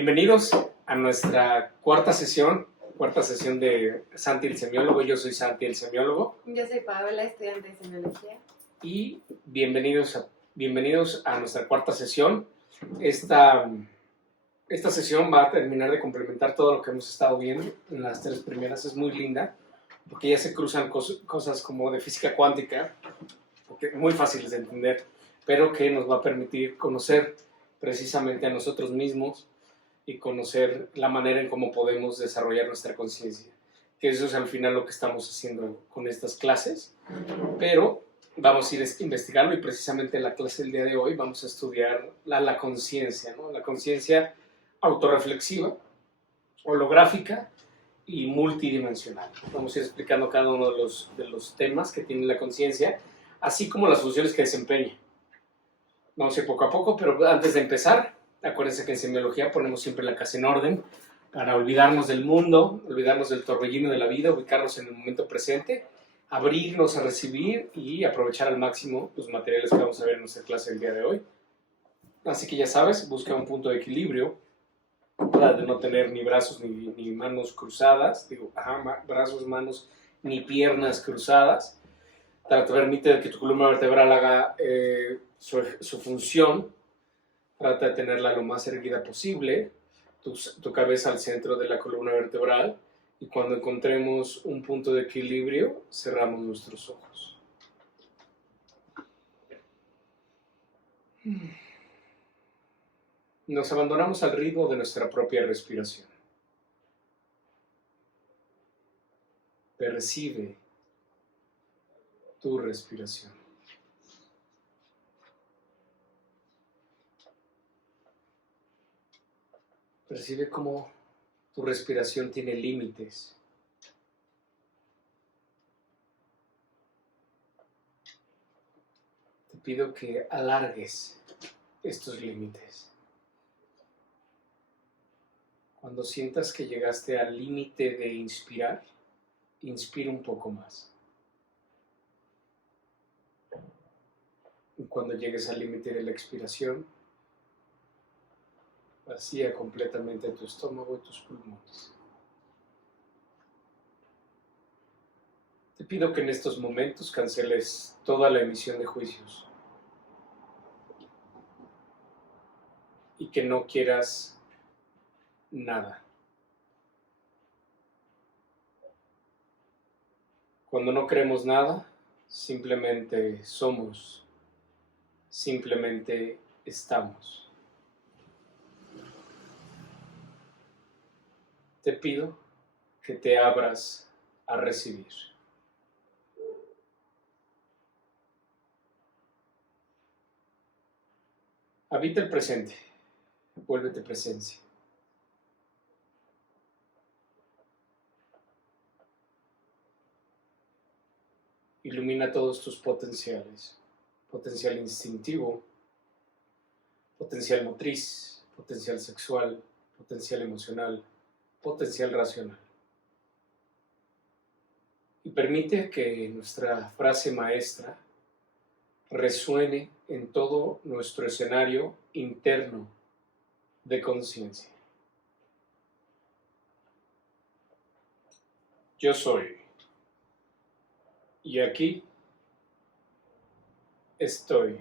Bienvenidos a nuestra cuarta sesión de Santi el Semiólogo. Yo soy Santi el Semiólogo. Yo soy Paola, estudiante de Semiología. Y bienvenidos a nuestra cuarta sesión. Esta sesión va a terminar de complementar todo lo que hemos estado viendo en las tres primeras. Es muy linda, porque ya se cruzan cosas como de física cuántica, muy fáciles de entender, pero que nos va a permitir conocer precisamente a nosotros mismos y conocer la manera en cómo podemos desarrollar nuestra conciencia. Que eso es al final lo que estamos haciendo con estas clases, pero vamos a ir investigando y precisamente en la clase del día de hoy vamos a estudiar la conciencia, ¿no? La conciencia autorreflexiva, holográfica y multidimensional. Vamos a ir explicando cada uno de los temas que tiene la conciencia, así como las funciones que desempeña. Vamos a ir poco a poco, pero antes de empezar, acuérdense que en semiología ponemos siempre la casa en orden para olvidarnos del mundo, olvidarnos del torbellino de la vida, ubicarnos en el momento presente, abrirnos a recibir y aprovechar al máximo los materiales que vamos a ver en nuestra clase del día de hoy. Así que ya sabes, busca un punto de equilibrio para no tener ni brazos ni manos cruzadas, brazos, manos ni piernas cruzadas. Te permite que tu columna vertebral haga su función. Trata de tenerla lo más erguida posible, tu cabeza al centro de la columna vertebral, y cuando encontremos un punto de equilibrio, cerramos nuestros ojos. Nos abandonamos al ritmo de nuestra propia respiración. Percibe tu respiración. Percibe cómo tu respiración tiene límites. Te pido que alargues estos límites. Cuando sientas que llegaste al límite de inspirar, inspira un poco más. Y cuando llegues al límite de la expiración, vacía completamente tu estómago y tus pulmones. Te pido que en estos momentos canceles toda la emisión de juicios y que no quieras nada. Cuando no queremos nada, simplemente somos, simplemente estamos. Te pido que te abras a recibir. Habita el presente, vuélvete presencia. Ilumina todos tus potenciales, potencial instintivo, potencial motriz, potencial sexual, potencial emocional, potencial racional. Y permite que nuestra frase maestra resuene en todo nuestro escenario interno de conciencia. Yo soy. Y aquí estoy.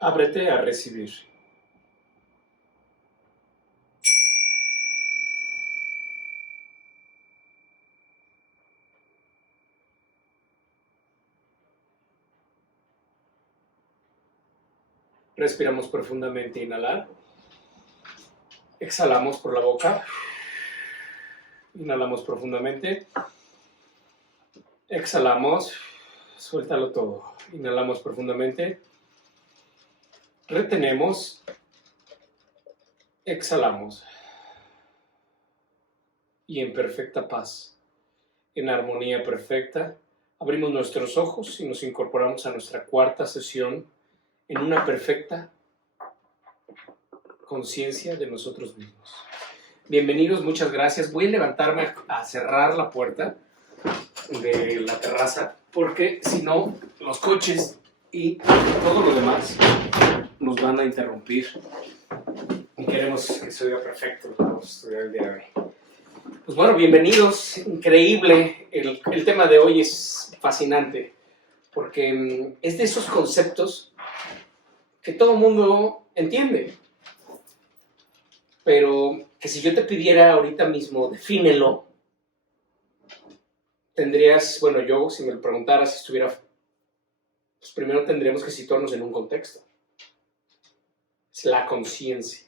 Ábrete a recibir. Respiramos profundamente, inhalar. Exhalamos por la boca. Inhalamos profundamente. Exhalamos. Suéltalo todo. Inhalamos profundamente. Retenemos. Exhalamos. Y en perfecta paz, en armonía perfecta, abrimos nuestros ojos y nos incorporamos a nuestra cuarta sesión en una perfecta conciencia de nosotros mismos. Bienvenidos, muchas gracias. Voy a levantarme a cerrar la puerta de la terraza porque si no, los coches y todo lo demás nos van a interrumpir. Y queremos que se oiga perfecto lo que vamos a estudiar el día de hoy. Pues bueno, bienvenidos. Increíble. El tema de hoy es fascinante porque es de esos conceptos que todo el mundo entiende. Pero que si yo te pidiera ahorita mismo, defínelo, tendrías, bueno, yo, si me lo preguntaras, si estuviera, pues primero tendríamos que situarnos en un contexto. Es la conciencia.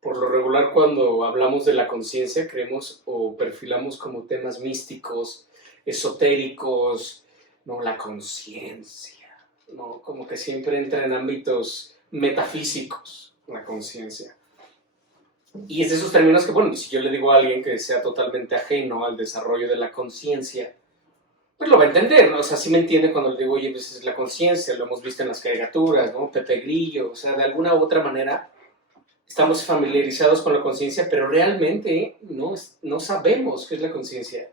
Por lo regular, cuando hablamos de la conciencia, creemos o perfilamos como temas místicos, esotéricos, no, la conciencia, ¿no? Como que siempre entra en ámbitos metafísicos, la conciencia. Y es de esos términos que, bueno, si yo le digo a alguien que sea totalmente ajeno al desarrollo de la conciencia, pues lo va a entender, ¿no? O sea, sí me entiende cuando le digo, oye, pues es la conciencia, lo hemos visto en las caricaturas, ¿no? Pepe Grillo, o sea, de alguna u otra manera estamos familiarizados con la conciencia, pero realmente no sabemos qué es la conciencia.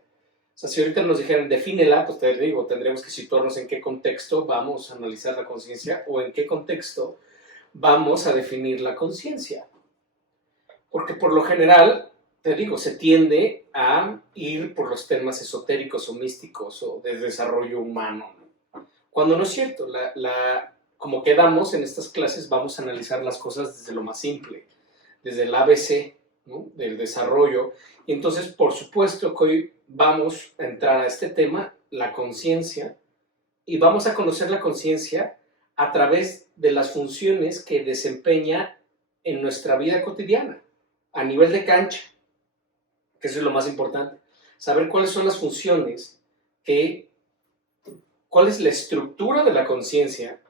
O sea, si ahorita nos dijeran, defínela, pues te digo, tendremos que situarnos en qué contexto vamos a analizar la conciencia o en qué contexto vamos a definir la conciencia. Porque por lo general, te digo, se tiende a ir por los temas esotéricos o místicos o de desarrollo humano, ¿no? Cuando no es cierto, como quedamos en estas clases, vamos a analizar las cosas desde lo más simple, desde el ABC, ¿no? Del desarrollo. Y entonces, por supuesto que hoy vamos a entrar a este tema, la conciencia, y vamos a conocer la conciencia a través de las funciones que desempeña en nuestra vida cotidiana, a nivel de cancha, que eso es lo más importante. Saber cuáles son las funciones, cuál es la estructura de la conciencia,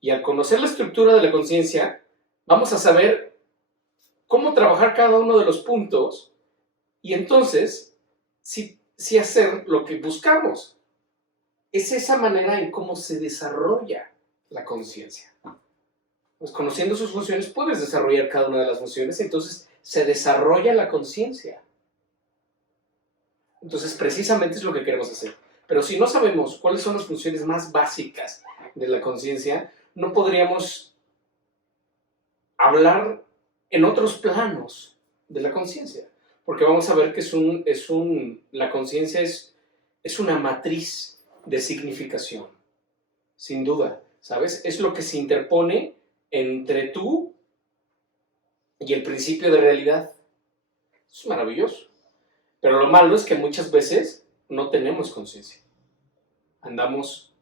y al conocer la estructura de la conciencia, vamos a saber cómo trabajar cada uno de los puntos y entonces sí hacer lo que buscamos. Es esa manera en cómo se desarrolla la conciencia. Pues conociendo sus funciones puedes desarrollar cada una de las funciones, entonces se desarrolla la conciencia. Entonces precisamente es lo que queremos hacer. Pero si no sabemos cuáles son las funciones más básicas de la conciencia, no podríamos hablar en otros planos de la conciencia, porque vamos a ver que la conciencia es una matriz de significación, sin duda, ¿sabes? Es lo que se interpone entre tú y el principio de realidad. Es maravilloso. Pero lo malo es que muchas veces no tenemos conciencia. Andamos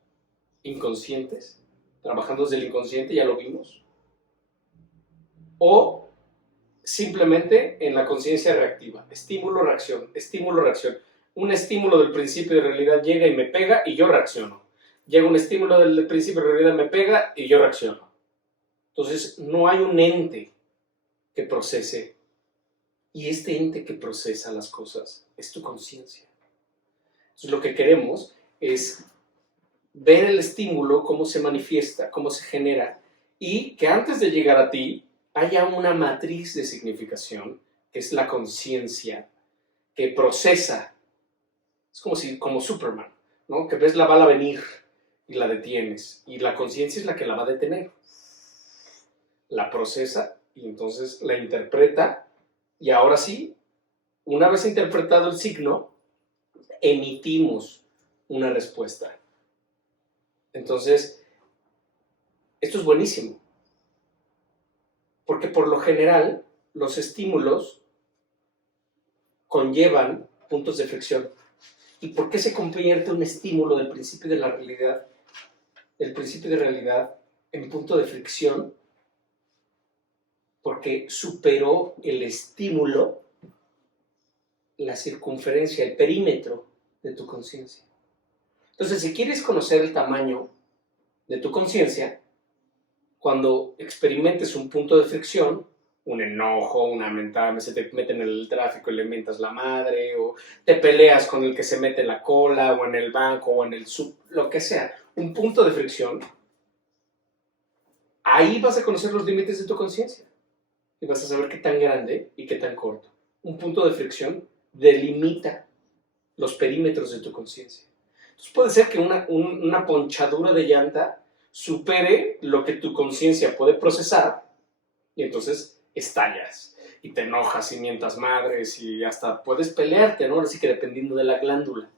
inconscientes, trabajando desde el inconsciente, ya lo vimos. O simplemente en la conciencia reactiva. Estímulo-reacción, estímulo-reacción. Un estímulo del principio de realidad llega y me pega y yo reacciono. Llega un estímulo del principio de realidad, me pega y yo reacciono. Entonces, no hay un ente que procese. Y este ente que procesa las cosas es tu conciencia. Entonces, lo que queremos es ver el estímulo, cómo se manifiesta, cómo se genera, y que antes de llegar a ti haya una matriz de significación, que es la conciencia, que procesa. Es como Superman, ¿no? Que ves la bala venir y la detienes, y la conciencia es la que la va a detener. La procesa y entonces la interpreta, y ahora sí, una vez interpretado el signo, emitimos una respuesta. Entonces, esto es buenísimo, porque por lo general los estímulos conllevan puntos de fricción. ¿Y por qué se convierte un estímulo del principio de la realidad, en punto de fricción? Porque superó el estímulo, la circunferencia, el perímetro de tu conciencia. Entonces, si quieres conocer el tamaño de tu conciencia, cuando experimentes un punto de fricción, un enojo, una mentada, se te mete en el tráfico y le mentas la madre, o te peleas con el que se mete en la cola, o en el banco, o en el lo que sea, un punto de fricción, ahí vas a conocer los límites de tu conciencia y vas a saber qué tan grande y qué tan corto un punto de fricción delimita los perímetros de tu conciencia. Entonces puede ser que una ponchadura de llanta supere lo que tu conciencia puede procesar y entonces estallas y te enojas y mientas madres y hasta puedes pelearte, ¿no? Así que dependiendo de la glándula.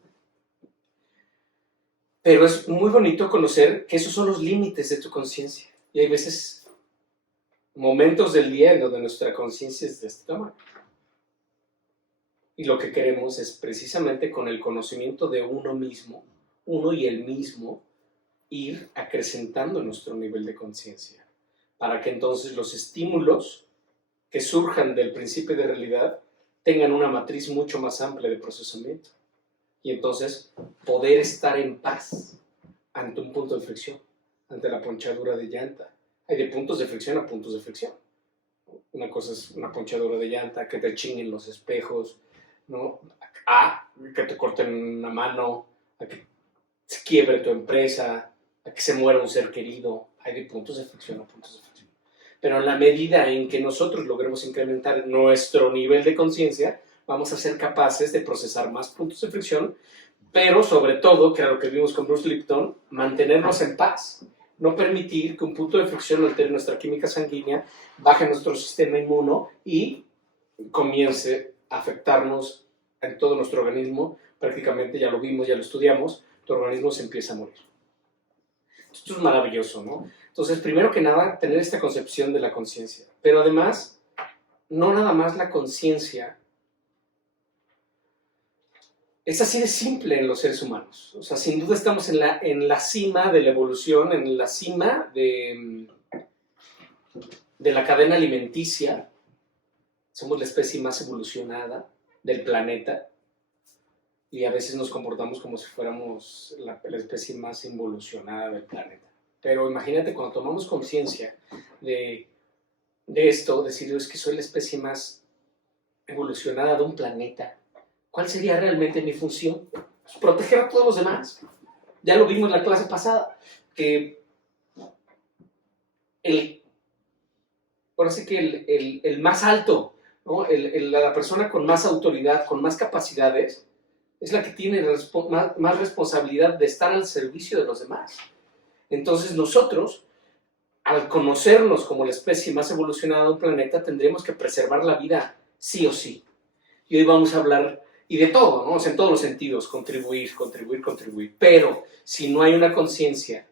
Pero es muy bonito conocer que esos son los límites de tu conciencia. Y hay veces, momentos del día en donde nuestra conciencia es de este tamaño. Y lo que queremos es precisamente con el conocimiento de uno mismo, uno y el mismo, ir acrecentando nuestro nivel de conciencia. Para que entonces los estímulos que surjan del principio de realidad tengan una matriz mucho más amplia de procesamiento. Y entonces poder estar en paz ante un punto de fricción, ante la ponchadura de llanta. Hay de puntos de fricción a puntos de fricción. Una cosa es una ponchadura de llanta, que te chinguen los espejos, ¿no? A que te corten una mano, a que se quiebre tu empresa, a que se muera un ser querido. Hay de puntos de fricción a puntos de fricción. Pero en la medida en que nosotros logremos incrementar nuestro nivel de conciencia, vamos a ser capaces de procesar más puntos de fricción, pero sobre todo, que era lo que vimos con Bruce Lipton, mantenernos en paz. No permitir que un punto de fricción altere nuestra química sanguínea, baje nuestro sistema inmuno y comience a afectarnos en todo nuestro organismo. Prácticamente ya lo vimos, ya lo estudiamos, tu organismo se empieza a morir. Esto es maravilloso, ¿no? Entonces, primero que nada, tener esta concepción de la conciencia. Pero además, no nada más la conciencia es así de simple en los seres humanos. O sea, sin duda estamos en la cima de la evolución, en la cima de la cadena alimenticia. Somos la especie más evolucionada del planeta y a veces nos comportamos como si fuéramos la especie más involucionada del planeta. Pero imagínate cuando tomamos conciencia de esto, decir, es que soy la especie más evolucionada de un planeta. ¿Cuál sería realmente mi función? Pues proteger a todos los demás. Ya lo vimos en la clase pasada, que ahora sí que el más alto, ¿no? La persona con más autoridad, con más capacidades, es la que tiene más responsabilidad de estar al servicio de los demás. Entonces nosotros, al conocernos como la especie más evolucionada del planeta, tendremos que preservar la vida sí o sí. Y hoy vamos a hablar, y de todo, ¿no? O sea, en todos los sentidos, contribuir. Pero si no hay una conciencia,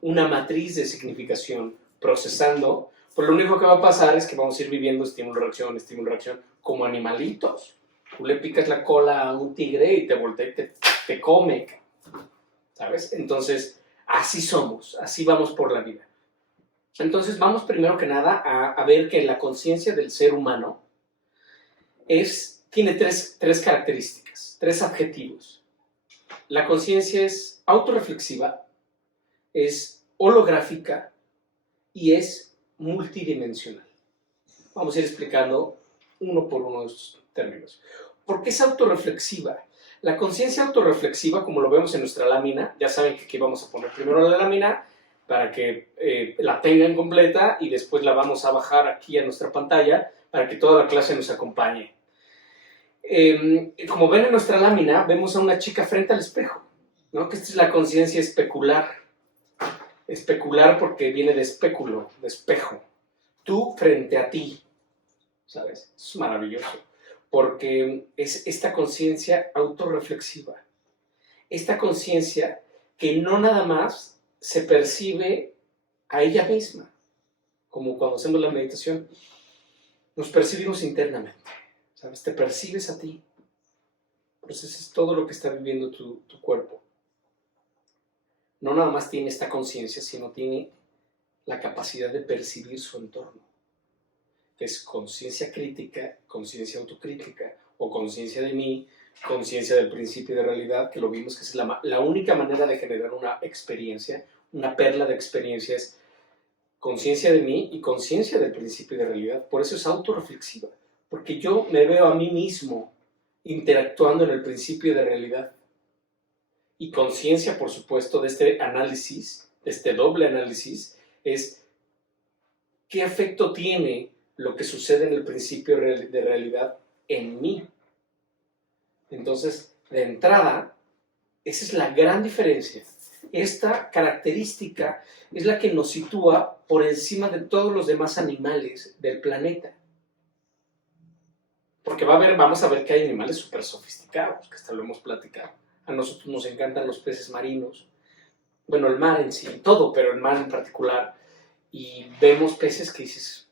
una matriz de significación procesando, pues lo único que va a pasar es que vamos a ir viviendo estímulo-reacción, como animalitos. Tú le picas la cola a un tigre y te voltea y te come, ¿sabes? Entonces, así somos, así vamos por la vida. Entonces, vamos primero que nada a ver que la conciencia del ser humano tiene tres características, tres adjetivos. La conciencia es autorreflexiva, es holográfica y es multidimensional. Vamos a ir explicando uno por uno de estos términos. ¿Por qué es autorreflexiva? La conciencia autorreflexiva, como lo vemos en nuestra lámina, ya saben que aquí vamos a poner primero la lámina para que la tengan completa y después la vamos a bajar aquí a nuestra pantalla para que toda la clase nos acompañe. Como ven en nuestra lámina, vemos a una chica frente al espejo, ¿no? Que esta es la conciencia especular. Especular porque viene de espéculo, de espejo. Tú frente a ti, ¿sabes? Es maravilloso, porque es esta conciencia autorreflexiva. Esta conciencia que no nada más se percibe a ella misma, como cuando hacemos la meditación, nos percibimos internamente. ¿Sabes? Te percibes a ti. Procesas todo lo que está viviendo tu cuerpo. No nada más tiene esta conciencia, sino tiene la capacidad de percibir su entorno. Que es conciencia crítica, conciencia autocrítica, o conciencia de mí, conciencia del principio de realidad, que lo vimos que es la única manera de generar una experiencia, una perla de experiencias, conciencia de mí y conciencia del principio de realidad. Por eso es autorreflexiva. Porque yo me veo a mí mismo interactuando en el principio de realidad. Y conciencia, por supuesto, de este análisis, de este doble análisis, es qué efecto tiene lo que sucede en el principio de realidad en mí. Entonces, de entrada, esa es la gran diferencia. Esta característica es la que nos sitúa por encima de todos los demás animales del planeta. Porque vamos a ver que hay animales súper sofisticados, que hasta lo hemos platicado. A nosotros nos encantan los peces marinos. Bueno, el mar en sí, todo, pero el mar en particular. Y vemos peces que dices,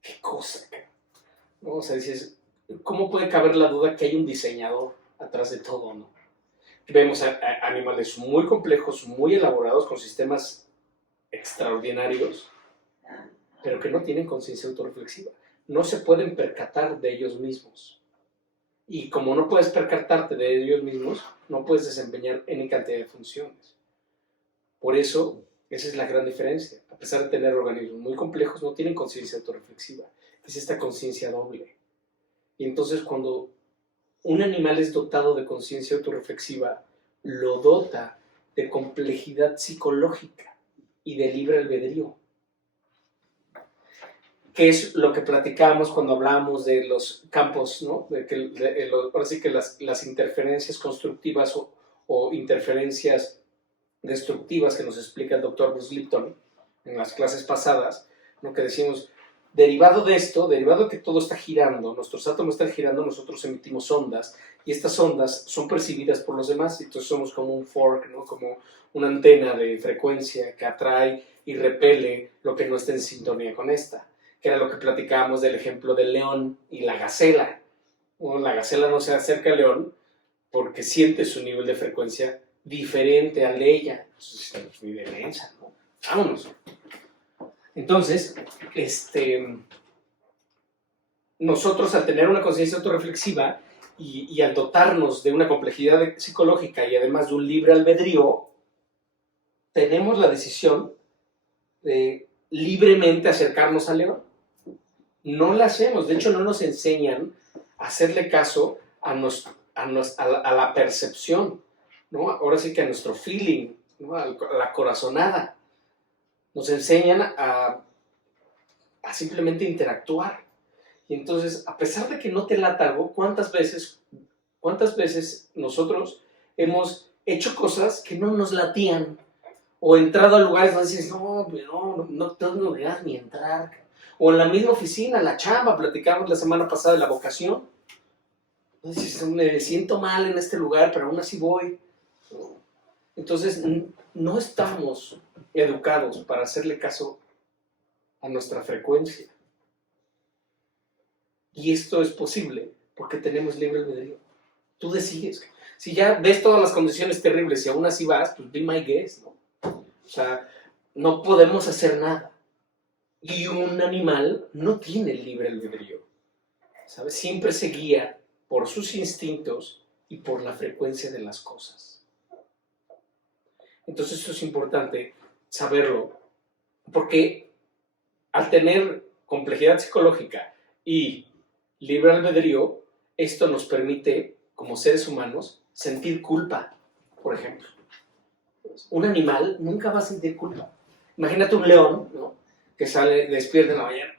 qué cosa, ¿no? O sea, dices, ¿cómo puede caber la duda que hay un diseñador atrás de todo, no? Vemos animales muy complejos, muy elaborados, con sistemas extraordinarios, pero que no tienen conciencia autorreflexiva. No se pueden percatar de ellos mismos. Y como no puedes percatarte de ellos mismos, no puedes desempeñar N cantidad de funciones. Por eso, esa es la gran diferencia. A pesar de tener organismos muy complejos, no tienen conciencia autorreflexiva. Es esta conciencia doble. Y entonces cuando un animal es dotado de conciencia autorreflexiva, lo dota de complejidad psicológica y de libre albedrío. Que es lo que platicábamos cuando hablábamos de los campos, ¿no? Ahora sí que las interferencias constructivas o interferencias destructivas que nos explica el doctor Bruce Lipton en las clases pasadas, ¿no? Que decimos, derivado de esto, derivado de que todo está girando, nuestros átomos están girando, nosotros emitimos ondas, y estas ondas son percibidas por los demás, y entonces somos como un fork, ¿no? Como una antena de frecuencia que atrae y repele lo que no está en sintonía con esta, que era lo que platicábamos del ejemplo del león y la gacela. Bueno, la gacela no se acerca al león porque siente su nivel de frecuencia diferente al de ella. Entonces, es muy densa, ¿no? Vámonos. Entonces, nosotros al tener una conciencia autorreflexiva y al dotarnos de una complejidad psicológica y además de un libre albedrío, tenemos la decisión de libremente acercarnos al león. No la hacemos, de hecho no nos enseñan a hacerle caso a la percepción, ¿no? Ahora sí que a nuestro feeling, ¿no? A la corazonada. Nos enseñan a simplemente interactuar. Y entonces, a pesar de que no te lata algo, ¿cuántas veces nosotros hemos hecho cosas que no nos latían? O entrado a lugares donde dices, no tengo ganas ni entrar. O en la misma oficina, la chamba, platicamos la semana pasada de la vocación. Entonces, me siento mal en este lugar, pero aún así voy. Entonces, no estamos educados para hacerle caso a nuestra frecuencia. Y esto es posible porque tenemos libre albedrío. Tú decides. Si ya ves todas las condiciones terribles y aún así vas, pues be my guest, ¿no? O sea, no podemos hacer nada. Y un animal no tiene libre albedrío, ¿sabes? Siempre se guía por sus instintos y por la frecuencia de las cosas. Entonces eso es importante saberlo, porque al tener complejidad psicológica y libre albedrío, esto nos permite, como seres humanos, sentir culpa, por ejemplo. Un animal nunca va a sentir culpa. Imagínate un león, ¿no? Que sale, despierta en la mañana,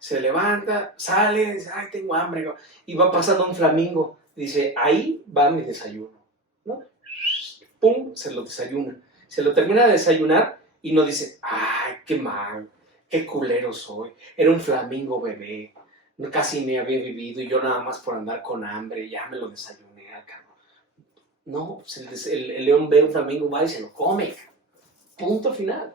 se levanta, sale, dice, ay, tengo hambre, y va pasando un flamingo, dice, ahí va mi desayuno, ¿no? Pum, se lo desayuna. Se lo termina de desayunar y no dice, ay, qué mal, qué culero soy, era un flamingo bebé, casi me había vivido y yo nada más por andar con hambre, ya me lo desayuné acá. No, pues el león ve un flamingo, va y se lo come. Punto final.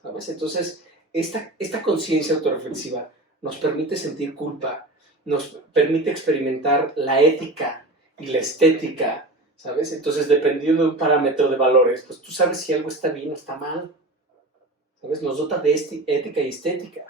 ¿Sabes? Entonces, esta conciencia autorreflexiva nos permite sentir culpa, nos permite experimentar la ética y la estética, ¿sabes? Entonces, dependiendo de un parámetro de valores, pues tú sabes si algo está bien o está mal, ¿sabes? Nos dota de ética y estética.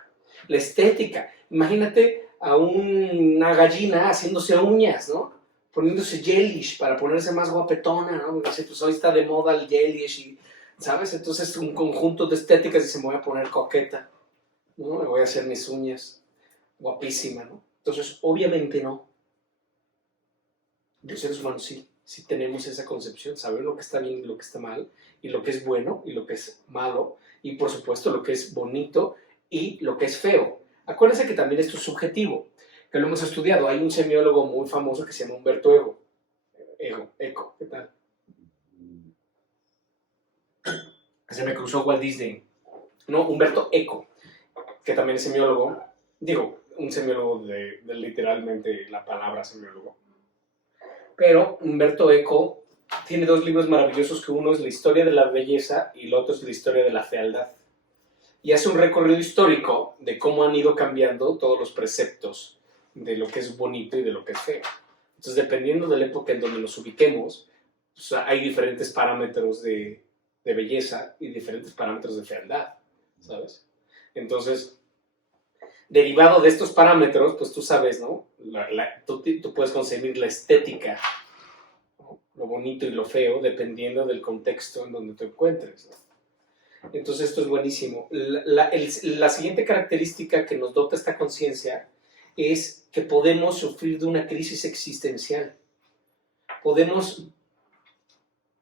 La estética, imagínate a una gallina haciéndose uñas, ¿no? Poniéndose gelish para ponerse más guapetona, ¿no? Porque pues hoy está de moda el gelish y, ¿sabes? Entonces un conjunto de estéticas y se me voy a poner coqueta, ¿no? Me voy a hacer mis uñas guapísima, ¿no? Entonces, obviamente no. Los seres humanos sí tenemos esa concepción, saber lo que está bien y lo que está mal, y lo que es bueno y lo que es malo, y por supuesto lo que es bonito y lo que es feo. Acuérdense que también esto es subjetivo, que lo hemos estudiado. Hay un semiólogo muy famoso que se llama Humberto Eco, ¿qué tal? Se me cruzó Walt Disney. No, Humberto Eco, que también es semiólogo. Digo, un semiólogo de literalmente la palabra semiólogo. Pero Humberto Eco tiene dos libros maravillosos, que uno es La historia de la belleza y el otro es La historia de la fealdad. Y hace un recorrido histórico de cómo han ido cambiando todos los preceptos de lo que es bonito y de lo que es feo. Entonces, dependiendo de la época en donde nos ubiquemos, pues, hay diferentes parámetros de belleza y diferentes parámetros de fealdad, ¿sabes? Entonces, derivado de estos parámetros, pues tú sabes, ¿no? Tú puedes concebir la estética, ¿no? Lo bonito y lo feo, dependiendo del contexto en donde te encuentres, ¿no? Entonces esto es buenísimo. La siguiente característica que nos dota esta conciencia es que podemos sufrir de una crisis existencial. Podemos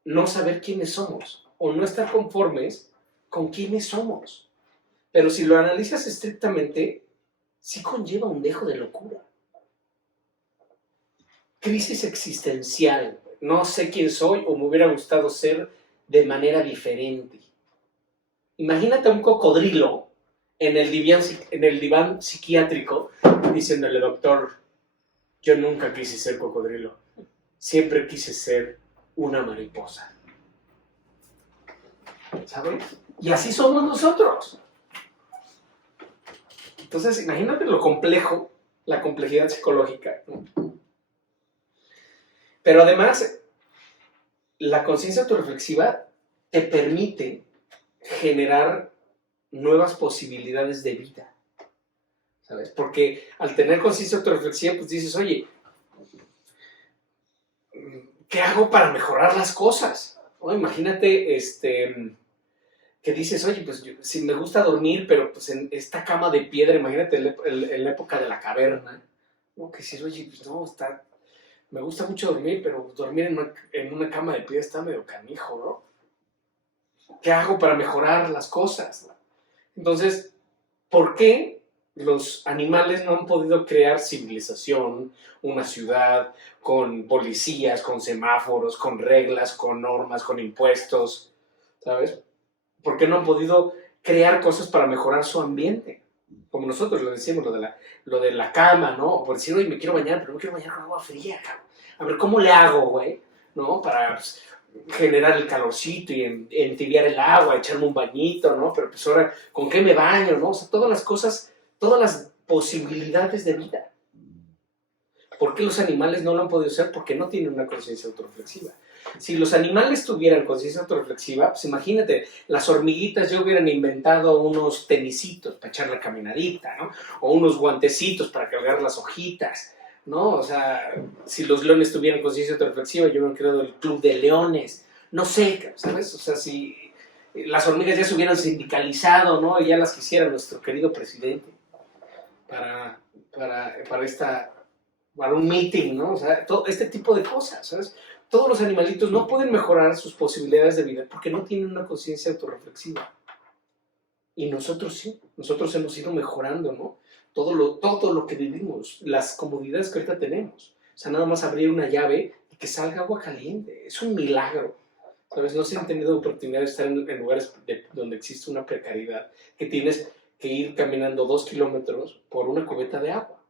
no saber quiénes somos o no estar conformes con quiénes somos. Pero si lo analizas estrictamente, sí conlleva un dejo de locura. Crisis existencial. No sé quién soy o me hubiera gustado ser de manera diferente. Imagínate a un cocodrilo en el diván psiquiátrico diciéndole: doctor, yo nunca quise ser cocodrilo, siempre quise ser una mariposa. ¿Sabes? Y así somos nosotros. Entonces, imagínate lo complejo, la complejidad psicológica, ¿no? Pero además, la conciencia autorreflexiva te permite generar nuevas posibilidades de vida, ¿sabes? Porque al tener conciencia autorreflexiva, pues dices: oye, ¿qué hago para mejorar las cosas? ¿No? Imagínate, que dices: oye, pues si me gusta dormir, pero pues en esta cama de piedra, imagínate en la época de la caverna, ¿no? Que dices: oye, pues no, me gusta mucho dormir, pero dormir en una cama de piedra está medio canijo, ¿no? ¿Qué hago para mejorar las cosas? Entonces, ¿por qué los animales no han podido crear civilización, una ciudad, con policías, con semáforos, con reglas, con normas, con impuestos? ¿Sabes? ¿Por qué no han podido crear cosas para mejorar su ambiente? Como nosotros lo decimos, lo de la cama, ¿no? Por decir: oye, me quiero bañar, pero no quiero bañar con agua fría, cabrón. A ver, ¿cómo le hago, güey? ¿No? Para generar el calorcito y entibiar el agua, echarme un bañito, ¿no? Pero pues ahora, ¿con qué me baño, no? O sea, todas las cosas, todas las posibilidades de vida. ¿Por qué los animales no lo han podido hacer? Porque no tienen una conciencia autorreflexiva. Si los animales tuvieran conciencia autorreflexiva, pues imagínate, las hormiguitas ya hubieran inventado unos tenisitos para echar la caminadita, ¿no? O unos guantecitos para cargar las hojitas, ¿no? O sea, si los leones tuvieran conciencia autorreflexiva, yo hubieran creado el club de leones. No sé, ¿sabes? O sea, si las hormigas ya se hubieran sindicalizado, ¿no? Y ya las quisiera nuestro querido presidente para un meeting, ¿no? O sea, todo este tipo de cosas, ¿sabes? Todos los animalitos no pueden mejorar sus posibilidades de vida porque no tienen una conciencia autorreflexiva. Y nosotros sí, nosotros hemos ido mejorando, ¿no? Todo lo que vivimos, las comodidades que ahorita tenemos. O sea, nada más abrir una llave y que salga agua caliente. Es un milagro. ¿Sabes? No se han tenido oportunidad de estar en lugares donde existe una precariedad, que tienes que ir caminando 2 kilómetros por una cubeta de agua.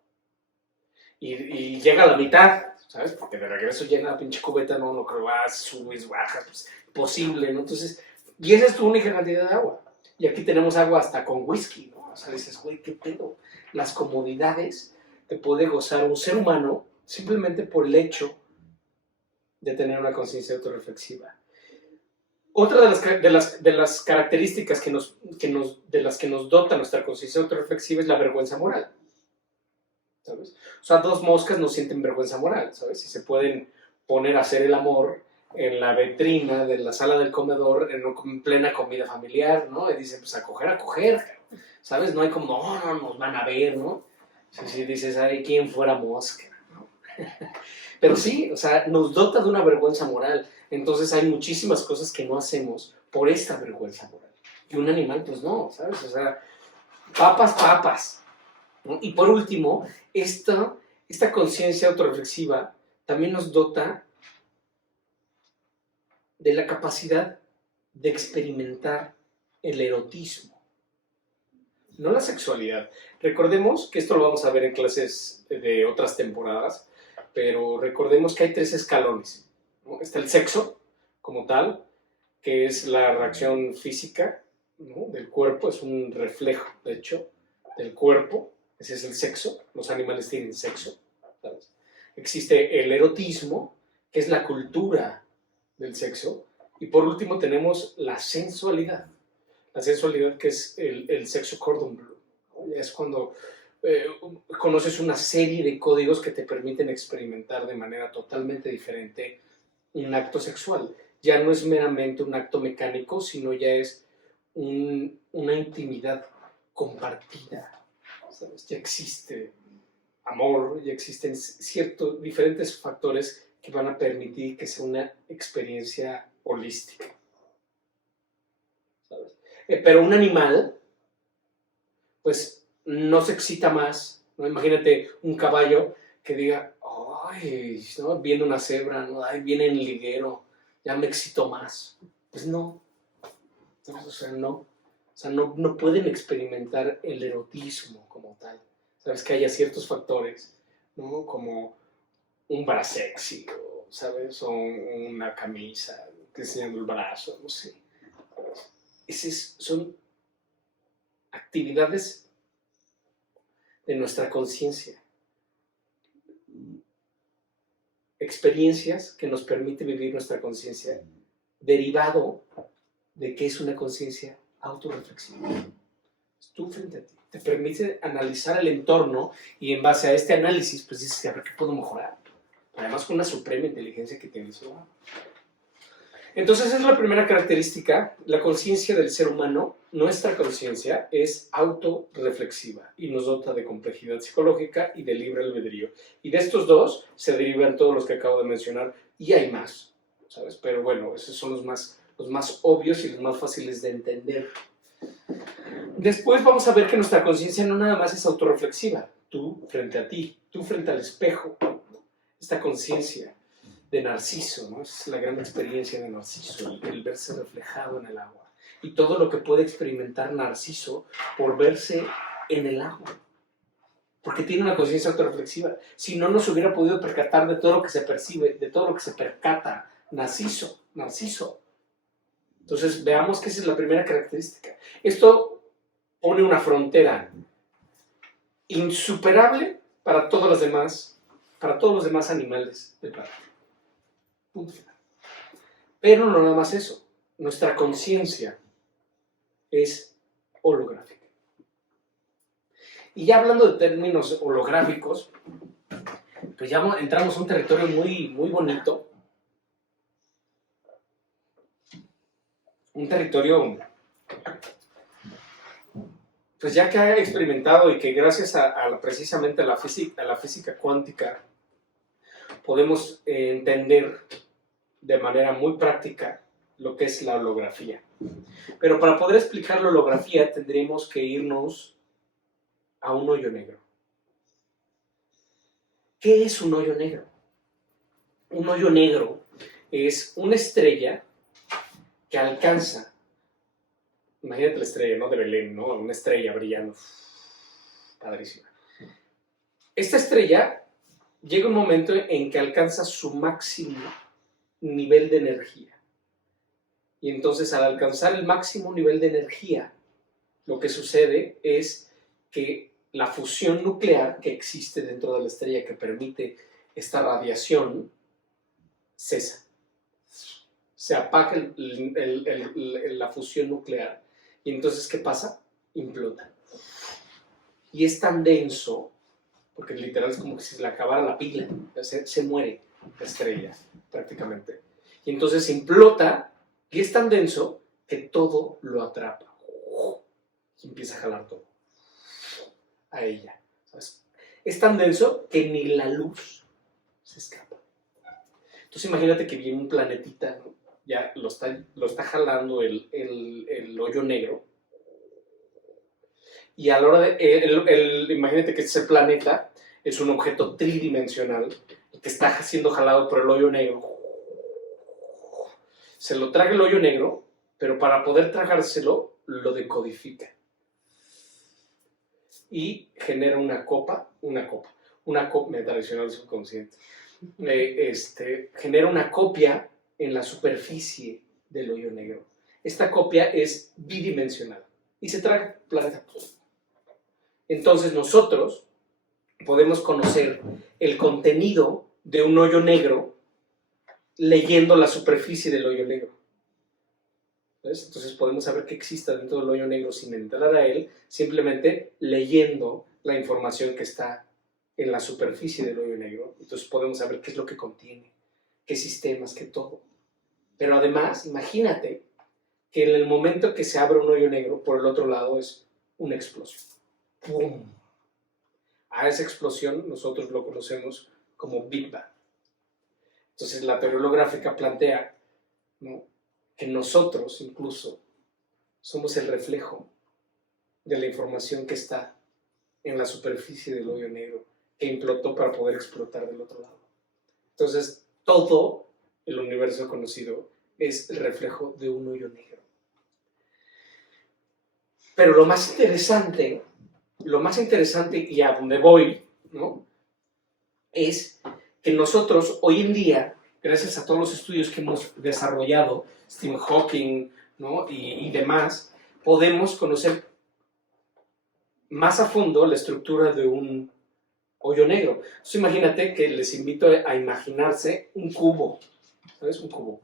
Y llega a la mitad, ¿sabes? Porque de regreso llena la pinche cubeta, no creo, vas, subes, bajas, pues posible, ¿no? Entonces, y esa es tu única cantidad de agua. Y aquí tenemos agua hasta con whisky, ¿no? O sea, dices: güey, ¿qué pedo? Las comodidades que puede gozar un ser humano simplemente por el hecho de tener una conciencia autorreflexiva. Otra de las características de las que nos dota nuestra conciencia autorreflexiva es la vergüenza moral, ¿sabes? O sea, 2 moscas no sienten vergüenza moral, ¿sabes? Si se pueden poner a hacer el amor en la vitrina de la sala del comedor en plena comida familiar, ¿no? Y dicen: pues a coger, ¿sabes? No hay como: no, nos van a ver, ¿no? Si dices: ay, ¿quién fuera mosca? ¿No? Pero sí, o sea, nos dota de una vergüenza moral. Entonces hay muchísimas cosas que no hacemos por esta vergüenza moral. Y un animal, pues no, ¿sabes? O sea, papas, ¿no? Y por último, esta conciencia autorreflexiva también nos dota de la capacidad de experimentar el erotismo, no la sexualidad. Recordemos que esto lo vamos a ver en clases de otras temporadas, pero recordemos que hay 3 escalones, ¿no? Está el sexo como tal, que es la reacción física, ¿no? Del cuerpo, es un reflejo, de hecho, del cuerpo. Ese es el sexo. Los animales tienen sexo, ¿sabes? Existe el erotismo, que es la cultura del sexo. Y por último tenemos la sensualidad. La sensualidad, que es el sexo cordon bleu. Es cuando conoces una serie de códigos que te permiten experimentar de manera totalmente diferente un acto sexual. Ya no es meramente un acto mecánico, sino ya es una intimidad compartida, ¿sabes? Ya existe amor, ya existen ciertos diferentes factores que van a permitir que sea una experiencia holística, ¿sabes? Pero un animal, pues, no se excita más, ¿no? Imagínate un caballo que diga, ay, ¿no? Viene una cebra, ¿no? Ay, viene en liguero, ya me excitó más. Pues no, o sea, no. O sea, no pueden experimentar el erotismo como tal. Sabes que haya ciertos factores, ¿no? Como un bra sexy, o, ¿sabes? O una camisa enseñando el brazo, no sé. Esas son actividades de nuestra conciencia. Experiencias que nos permiten vivir nuestra conciencia derivado de que es una conciencia autorreflexiva. Tú frente a ti. Te permite analizar el entorno y en base a este análisis, pues dices, a ver qué puedo mejorar. Además con una suprema inteligencia que tiene el ser humano. Entonces esa es la primera característica, la conciencia del ser humano. Nuestra conciencia es autorreflexiva y nos dota de complejidad psicológica y de libre albedrío. Y de estos dos se derivan todos los que acabo de mencionar y hay más, ¿sabes? Pero bueno, esos son los más obvios y los más fáciles de entender. Después vamos a ver que nuestra conciencia no nada más es autorreflexiva, tú frente a ti, tú frente al espejo, esta conciencia de Narciso, ¿no? Es la gran experiencia de Narciso, el verse reflejado en el agua. Y todo lo que puede experimentar Narciso por verse en el agua. Porque tiene una conciencia autorreflexiva. Si no, no se hubiera podido percatar de todo lo que se percibe, de todo lo que se percata Narciso. Entonces, veamos que esa es la primera característica. Esto pone una frontera insuperable para todos los demás animales del planeta. Punto final. Pero no nada más eso. Nuestra conciencia es holográfica. Y ya hablando de términos holográficos, pues ya entramos a un territorio muy, muy bonito. Un territorio, pues ya que ha experimentado y que gracias precisamente a la física cuántica podemos entender de manera muy práctica lo que es la holografía. Pero para poder explicar la holografía tendremos que irnos a un hoyo negro. ¿Qué es un hoyo negro? Un hoyo negro es una estrella que alcanza, imagínate la estrella, ¿no? De Belén, ¿no? Una estrella brillando, padrísima. Esta estrella llega un momento en que alcanza su máximo nivel de energía. Y entonces al alcanzar el máximo nivel de energía, lo que sucede es que la fusión nuclear que existe dentro de la estrella que permite esta radiación cesa. Se apaga la fusión nuclear y entonces ¿qué pasa? Implota. Y es tan denso, porque literal es como que si se le acabara la pila, se muere la estrella prácticamente. Y entonces implota y es tan denso que todo lo atrapa. Y empieza a jalar todo a ella. ¿Sabes? Es tan denso que ni la luz se escapa. Entonces imagínate que viene un planetita, ¿no? Ya lo está jalando el hoyo negro. Y a la hora de, imagínate que ese planeta es un objeto tridimensional que está siendo jalado por el hoyo negro. Se lo traga el hoyo negro, pero para poder tragárselo, lo decodifica. Y genera una copia tradicional subconsciente. Genera una copia en la superficie del hoyo negro. Esta copia es bidimensional y se traga el planeta. Entonces nosotros podemos conocer el contenido de un hoyo negro leyendo la superficie del hoyo negro. ¿Ves? Entonces podemos saber qué existe dentro del hoyo negro sin entrar a él, simplemente leyendo la información que está en la superficie del hoyo negro. Entonces podemos saber qué es lo que contiene, qué sistemas, qué todo. Pero además, imagínate que en el momento que se abre un hoyo negro, por el otro lado es una explosión. ¡Pum! A esa explosión nosotros lo conocemos como Big Bang. Entonces la teoría holográfica plantea, ¿no?, que nosotros incluso somos el reflejo de la información que está en la superficie del hoyo negro, que implotó para poder explotar del otro lado. Entonces todo el universo conocido es el reflejo de un hoyo negro. Pero lo más interesante y a donde voy, ¿no?, es que nosotros hoy en día, gracias a todos los estudios que hemos desarrollado, Stephen Hawking, ¿no?, y demás, podemos conocer más a fondo la estructura de un hoyo negro. Entonces imagínate que les invito a imaginarse un cubo, ¿sabes? Un cubo.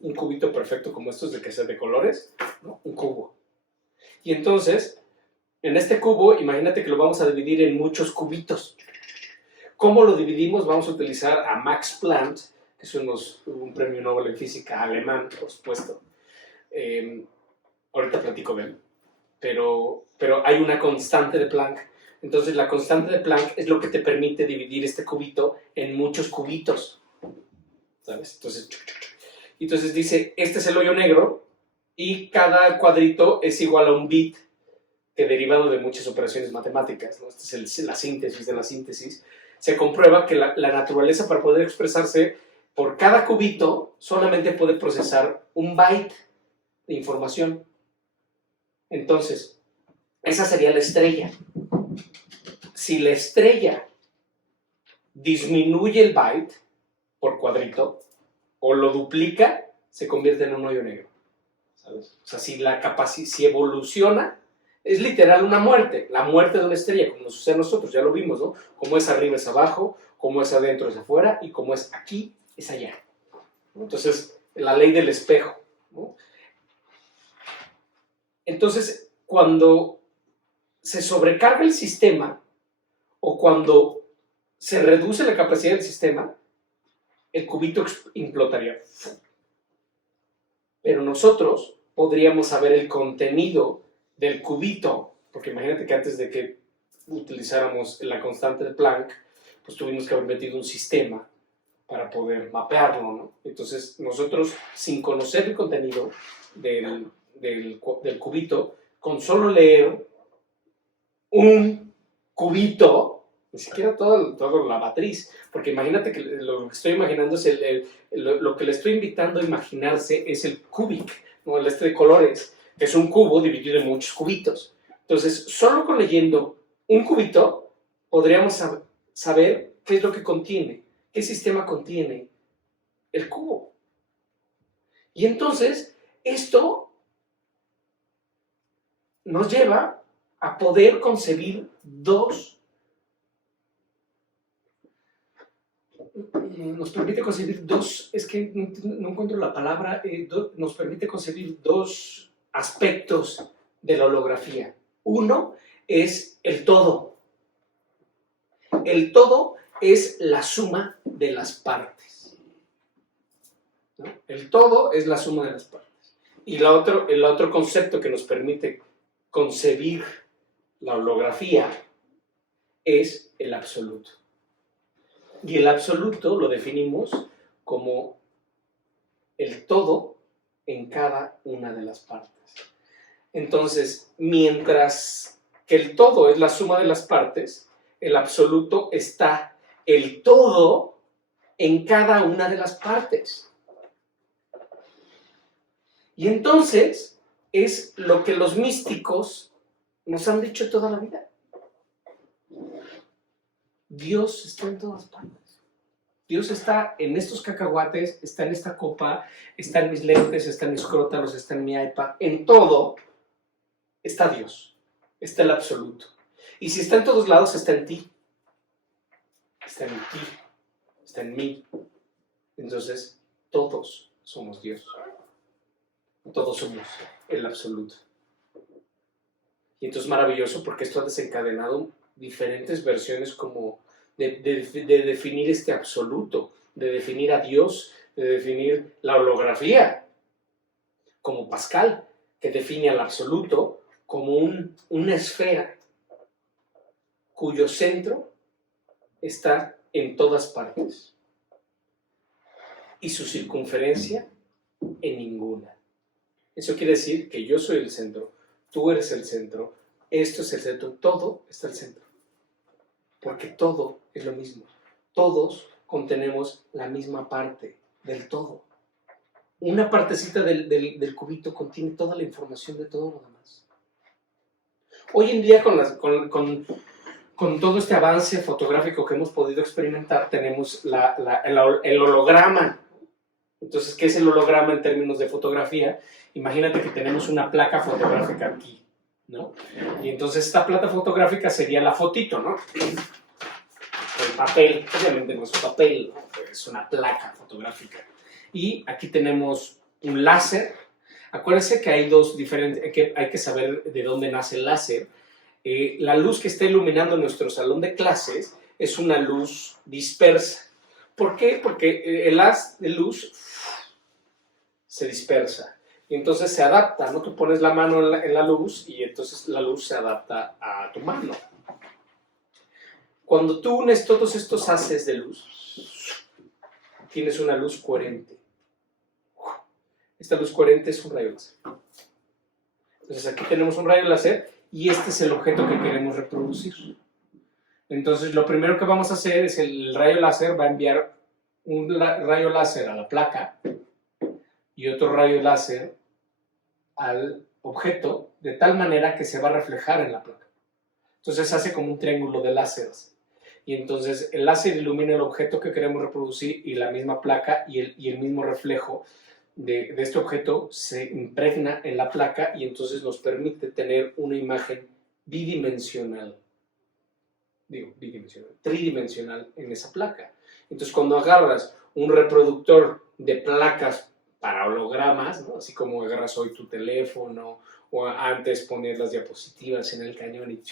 Un cubito perfecto como estos de que sea de colores, ¿no? Un cubo. Y entonces, en este cubo, imagínate que lo vamos a dividir en muchos cubitos. ¿Cómo lo dividimos? Vamos a utilizar a Max Planck, que es un premio Nobel en física alemán, por supuesto. Ahorita platico de él. Pero hay una constante de Planck. Entonces la constante de Planck es lo que te permite dividir este cubito en muchos cubitos, ¿sabes? Entonces dice, este es el hoyo negro y cada cuadrito es igual a un bit, que derivado de muchas operaciones matemáticas, ¿no? Esta es la síntesis de la síntesis. Se comprueba que la naturaleza, para poder expresarse por cada cubito, solamente puede procesar un byte de información. Entonces, esa sería la estrella. Si la estrella disminuye el byte por cuadrito o lo duplica, se convierte en un hoyo negro, ¿sabes? O sea, si evoluciona, es literal una muerte, la muerte de una estrella, como nos sucede a nosotros, ya lo vimos, ¿no? Como es arriba es abajo, como es adentro es afuera, y como es aquí es allá. Entonces, la ley del espejo, ¿no? Entonces, cuando se sobrecarga el sistema o cuando se reduce la capacidad del sistema, el cubito implotaría. Pero nosotros podríamos saber el contenido del cubito, porque imagínate que antes de que utilizáramos la constante de Planck, pues tuvimos que haber metido un sistema para poder mapearlo, ¿no? Entonces nosotros, sin conocer el contenido del cubito, con solo leer un cubito, ni siquiera toda la matriz, porque imagínate que lo que estoy imaginando es lo que le estoy invitando a imaginarse es el cubic, ¿no? El de colores, que es un cubo dividido en muchos cubitos. Entonces, solo con leyendo un cubito podríamos saber qué es lo que contiene, qué sistema contiene el cubo. Y entonces, esto nos lleva a poder concebir es que no encuentro la palabra, nos permite concebir dos aspectos de la holografía. Uno es el todo. El todo es la suma de las partes, ¿no? El todo es la suma de las partes. Y el otro concepto que nos permite concebir la holografía es el absoluto. Y el absoluto lo definimos como el todo en cada una de las partes. Entonces, mientras que el todo es la suma de las partes, el absoluto está el todo en cada una de las partes. Y entonces es lo que los místicos nos han dicho toda la vida. Dios está en todas partes. Dios está en estos cacahuates, está en esta copa, está en mis lentes, está en mis crótalos, está en mi iPad. En todo está Dios. Está el absoluto. Y si está en todos lados, está en ti. Está en ti. Está en mí. Entonces, todos somos Dios. Todos somos el absoluto. Y entonces es maravilloso porque esto ha desencadenado diferentes versiones como de definir este absoluto, de definir a Dios, de definir la holografía, como Pascal, que define al absoluto como una esfera cuyo centro está en todas partes y su circunferencia en ninguna. Eso quiere decir que yo soy el centro, tú eres el centro, esto es el centro, todo está el centro. Porque todo es lo mismo. Todos contenemos la misma parte del todo. Una partecita del cubito contiene toda la información de todo lo demás. Hoy en día, con todo este avance fotográfico que hemos podido experimentar, tenemos el holograma. Entonces, ¿qué es el holograma en términos de fotografía? Imagínate que tenemos una placa fotográfica aquí, ¿no? Y entonces esta placa fotográfica sería la fotito, ¿no? El papel, obviamente no es un papel, ¿no? Es una placa fotográfica. Y aquí tenemos un láser. Acuérdense que hay dos diferentes, que hay que saber de dónde nace el láser. La luz que está iluminando nuestro salón de clases es una luz dispersa. ¿Por qué? Porque el haz de luz se dispersa y entonces se adapta, ¿no? Tú pones la mano en la luz y entonces la luz se adapta a tu mano. Cuando tú unes todos estos haces de luz, tienes una luz coherente. Esta luz coherente es un rayo láser. Entonces aquí tenemos un rayo láser y este es el objeto que queremos reproducir. Entonces lo primero que vamos a hacer es el rayo láser va a enviar un rayo láser a la placa y otro rayo láser al objeto de tal manera que se va a reflejar en la placa. Entonces hace como un triángulo de láseres. Y entonces el láser ilumina el objeto que queremos reproducir y la misma placa y el mismo reflejo de este objeto se impregna en la placa y entonces nos permite tener una imagen bidimensional. Tridimensional en esa placa. Entonces cuando agarras un reproductor de placas para hologramas, ¿no? Así como agarras hoy tu teléfono o antes poner las diapositivas en el cañón y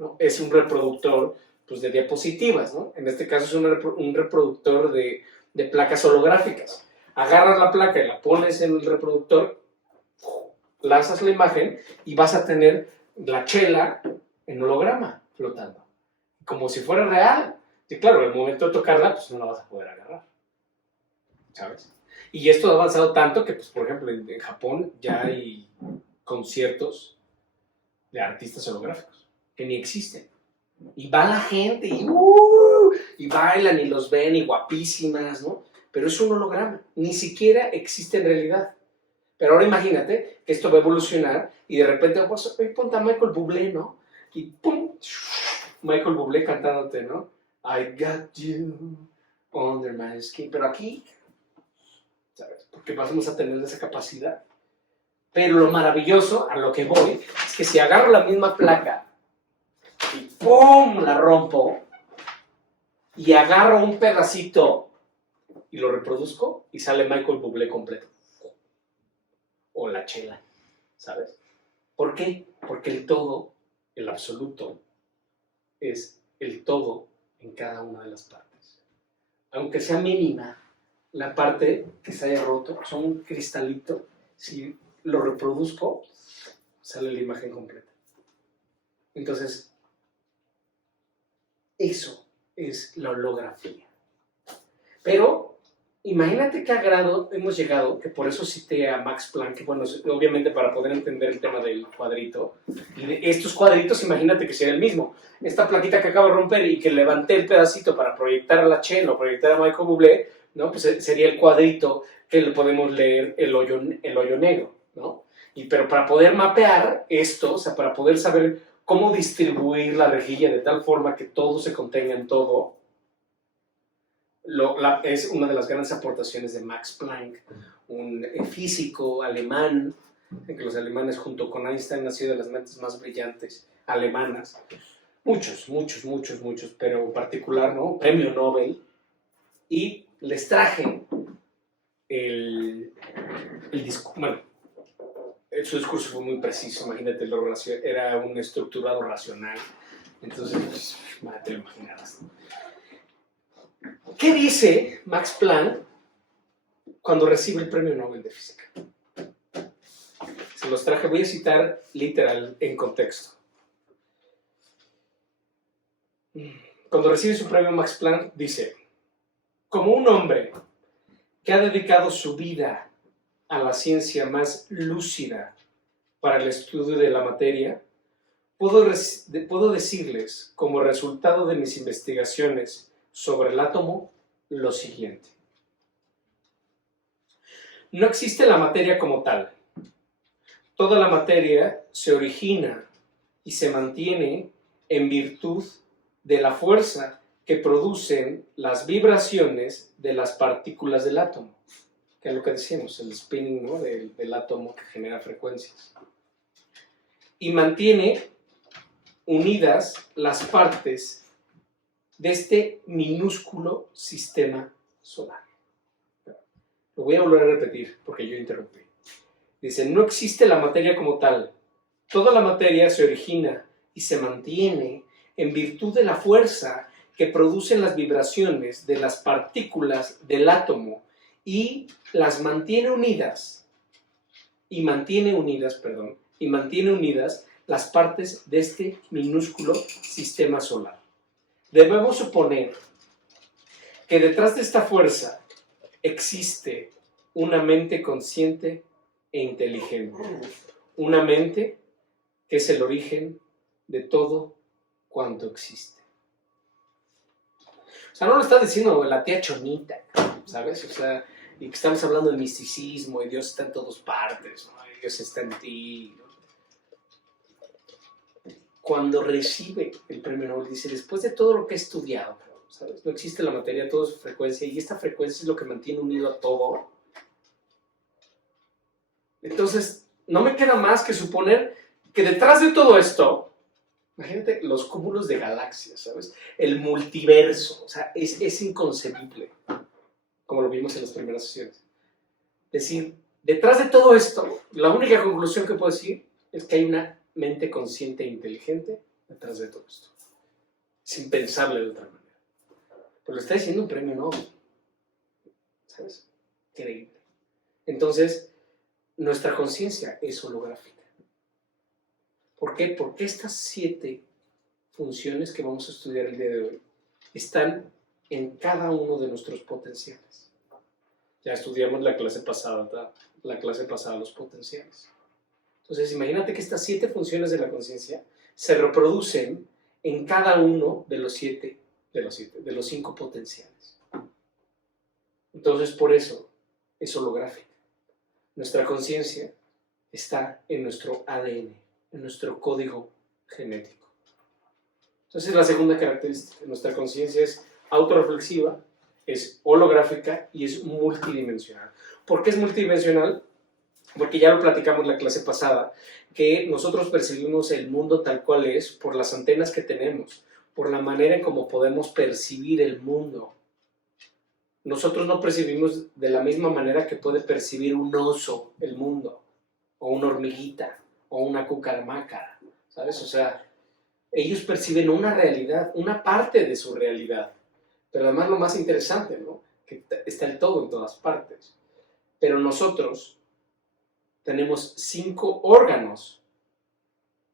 ¿no? Es un reproductor pues, de diapositivas, ¿no? En este caso es un reproductor de placas holográficas. Agarras la placa y la pones en el reproductor, lanzas la imagen y vas a tener la chela en holograma flotando, como si fuera real. Y claro, el momento de tocarla, pues no la vas a poder agarrar, ¿sabes? Y esto ha avanzado tanto que, pues, por ejemplo, en Japón ya hay conciertos de artistas holográficos que ni existen. Y va la gente y bailan y los ven y guapísimas, ¿no? Pero es un holograma, ni siquiera existe en realidad. Pero ahora imagínate que esto va a evolucionar y de repente, pues, ponte a Michael Bublé, ¿no? Y ¡pum! Michael Bublé cantándote, ¿no? I got you under my skin. Pero aquí, ¿sabes? Porque vamos a tener esa capacidad. Pero lo maravilloso, a lo que voy, es que si agarro la misma placa y ¡pum! La rompo y agarro un pedacito y lo reproduzco y sale Michael Bublé completo. O la chela, ¿sabes? ¿Por qué? Porque el todo, el absoluto, es el todo en cada una de las partes. Aunque sea mínima, la parte que se haya roto, son un cristalito, si lo reproduzco, sale la imagen completa. Entonces, eso es la holografía. Pero imagínate qué grado hemos llegado, que por eso cité a Max Planck, que bueno, obviamente para poder entender el tema del cuadrito, y de estos cuadritos, imagínate que sea el mismo. Esta plaquita que acabo de romper y que levanté el pedacito para proyectar a la Chen o proyectar a Michael Bublé, ¿no? Pues sería el cuadrito que le podemos leer el hoyo negro, ¿no? Pero para poder mapear esto, o sea, para poder saber cómo distribuir la rejilla de tal forma que todo se contenga en todo, es una de las grandes aportaciones de Max Planck, un físico alemán, que los alemanes junto con Einstein han sido de las mentes más brillantes alemanas, muchos, pero en particular, ¿no? Premio Nobel, y les traje el discurso, bueno, su discurso fue muy preciso, imagínate, era un estructurado racional, entonces, pues, te lo imaginarás. ¿Qué dice Max Planck cuando recibe el Premio Nobel de Física? Se los traje, voy a citar literal en contexto. Cuando recibe su premio, Max Planck dice: como un hombre que ha dedicado su vida a la ciencia más lúcida para el estudio de la materia, puedo decirles, como resultado de mis investigaciones sobre el átomo, lo siguiente. No existe la materia como tal. Toda la materia se origina y se mantiene en virtud de la fuerza que producen las vibraciones de las partículas del átomo, que es lo que decíamos, el spinning, ¿no? del átomo que genera frecuencias. Y mantiene unidas las partes de este minúsculo sistema solar. Lo voy a volver a repetir porque yo interrumpí. Dice, no existe la materia como tal. Toda la materia se origina y se mantiene en virtud de la fuerza que producen las vibraciones de las partículas del átomo y las mantiene unidas, las partes de este minúsculo sistema solar. Debemos suponer que detrás de esta fuerza existe una mente consciente e inteligente, una mente que es el origen de todo cuanto existe. O sea, no lo está diciendo la tía Chonita, ¿sabes? O sea, y que estamos hablando de misticismo y Dios está en todas partes, ¿no? Y Dios está en ti, ¿no? Cuando recibe el premio Nobel, dice, después de todo lo que he estudiado, ¿sabes? No existe la materia, todo es frecuencia, y esta frecuencia es lo que mantiene unido a todo. Entonces, no me queda más que suponer que detrás de todo esto, imagínate los cúmulos de galaxias, ¿sabes? El multiverso, o sea, es inconcebible, como lo vimos en las primeras sesiones. Es decir, detrás de todo esto, la única conclusión que puedo decir es que hay una mente consciente e inteligente detrás de todo esto. Es impensable de otra manera. Pero lo está diciendo un premio Nobel. ¿Sabes? Increíble. Entonces, nuestra conciencia es holográfica. ¿Por qué? Porque estas 7 funciones que vamos a estudiar el día de hoy están en cada uno de nuestros potenciales. Ya estudiamos la clase pasada los potenciales. Entonces, imagínate que estas 7 funciones de la conciencia se reproducen en cada uno de los 5 potenciales. Entonces, por eso es holográfica. Nuestra conciencia está en nuestro ADN, en nuestro código genético. Entonces, la segunda característica, nuestra conciencia es autorreflexiva, es holográfica y es multidimensional. ¿Por qué es multidimensional? Porque ya lo platicamos en la clase pasada, que nosotros percibimos el mundo tal cual es por las antenas que tenemos, por la manera en cómo podemos percibir el mundo. Nosotros no percibimos de la misma manera que puede percibir un oso el mundo, o una hormiguita, o una cucaramácara, ¿sabes? O sea, ellos perciben una realidad, una parte de su realidad. Pero además lo más interesante, ¿no? Que está el todo en todas partes. Pero nosotros tenemos 5 órganos,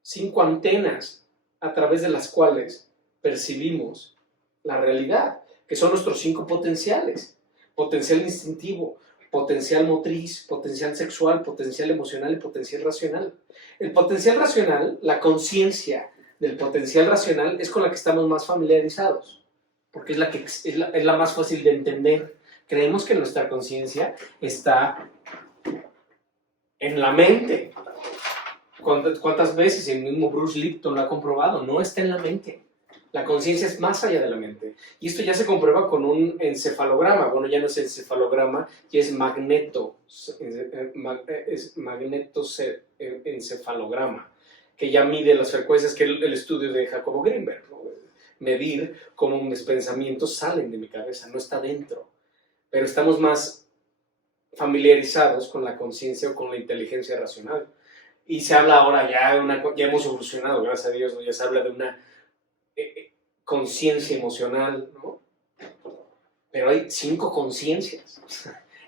5 antenas a través de las cuales percibimos la realidad, que son nuestros 5 potenciales. potencial instintivo, potencial motriz, potencial sexual, potencial emocional y potencial racional. El potencial racional, la conciencia del potencial racional es con la que estamos más familiarizados, porque es la más fácil de entender. Creemos que nuestra conciencia está en la mente. ¿Cuántas veces el mismo Bruce Lipton lo ha comprobado? No está en la mente. La conciencia es más allá de la mente. Y esto ya se comprueba con un encefalograma. Bueno, ya no es encefalograma, ya es magnetoencefalograma, que ya mide las frecuencias, que el estudio de Jacobo Greenberg, ¿no? Medir cómo mis pensamientos salen de mi cabeza, no está dentro. Pero estamos más familiarizados con la conciencia o con la inteligencia racional. Y se habla ahora ya hemos evolucionado, gracias a Dios, ¿no? Ya se habla de una conciencia emocional, ¿no? Pero hay 5 conciencias.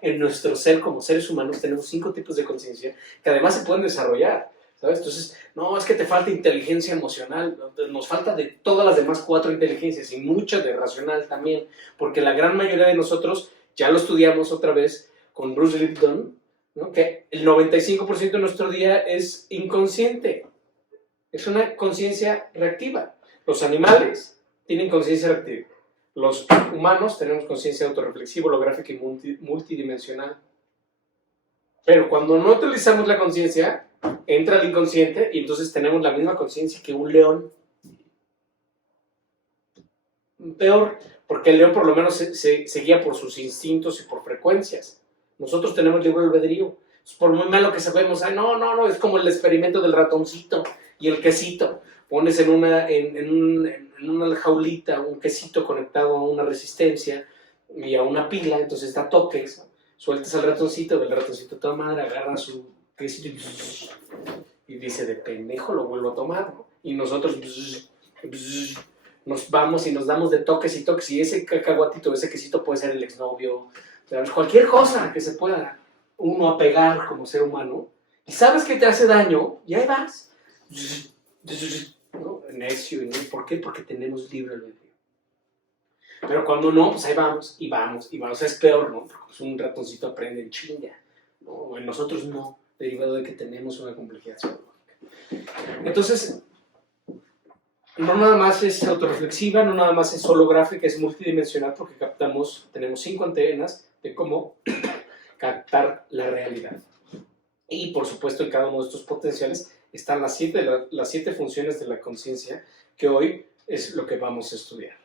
En nuestro ser como seres humanos tenemos 5 tipos de conciencia que además se pueden desarrollar, ¿sabes? Entonces, no, es que te falta inteligencia emocional, nos falta de todas las demás 4 inteligencias y mucha de racional también, porque la gran mayoría de nosotros, ya lo estudiamos otra vez con Bruce Lipton, ¿no? Que el 95% de nuestro día es inconsciente, es una conciencia reactiva. Los animales tienen conciencia reactiva. Los humanos tenemos conciencia autorreflexiva, holográfica y multidimensional. Pero cuando no utilizamos la conciencia, entra el inconsciente y entonces tenemos la misma conciencia que un león. Peor, porque el león por lo menos se guía por sus instintos y por frecuencias. Nosotros tenemos libre albedrío. Por muy malo que sabemos, no, es como el experimento del ratoncito y el quesito. Pones en una jaulita un quesito conectado a una resistencia y a una pila, entonces da toques, sueltas al ratoncito, del ratoncito toda madre, agarra su quesito y dice, de pendejo lo vuelvo a tomar, ¿no? Y nosotros nos vamos y nos damos de toques y toques, y ese cacahuatito, ese quesito puede ser el exnovio, ¿sabes? Cualquier cosa que se pueda uno apegar como ser humano, y sabes que te hace daño, y ahí vas, ¿no? Necio. ¿Por qué? Porque tenemos libre albedrío. Pero cuando no, pues ahí vamos, y vamos, y vamos. Es peor, ¿no? Porque pues un ratoncito aprende en chinga, ¿no? En nosotros no, derivado de que tenemos una complejidad psicológica. Entonces, no nada más es autorreflexiva, no nada más es holográfica, es multidimensional porque tenemos 5 antenas de cómo captar la realidad. Y por supuesto en cada uno de estos potenciales están las 7 funciones de la conciencia, que hoy es lo que vamos a estudiar.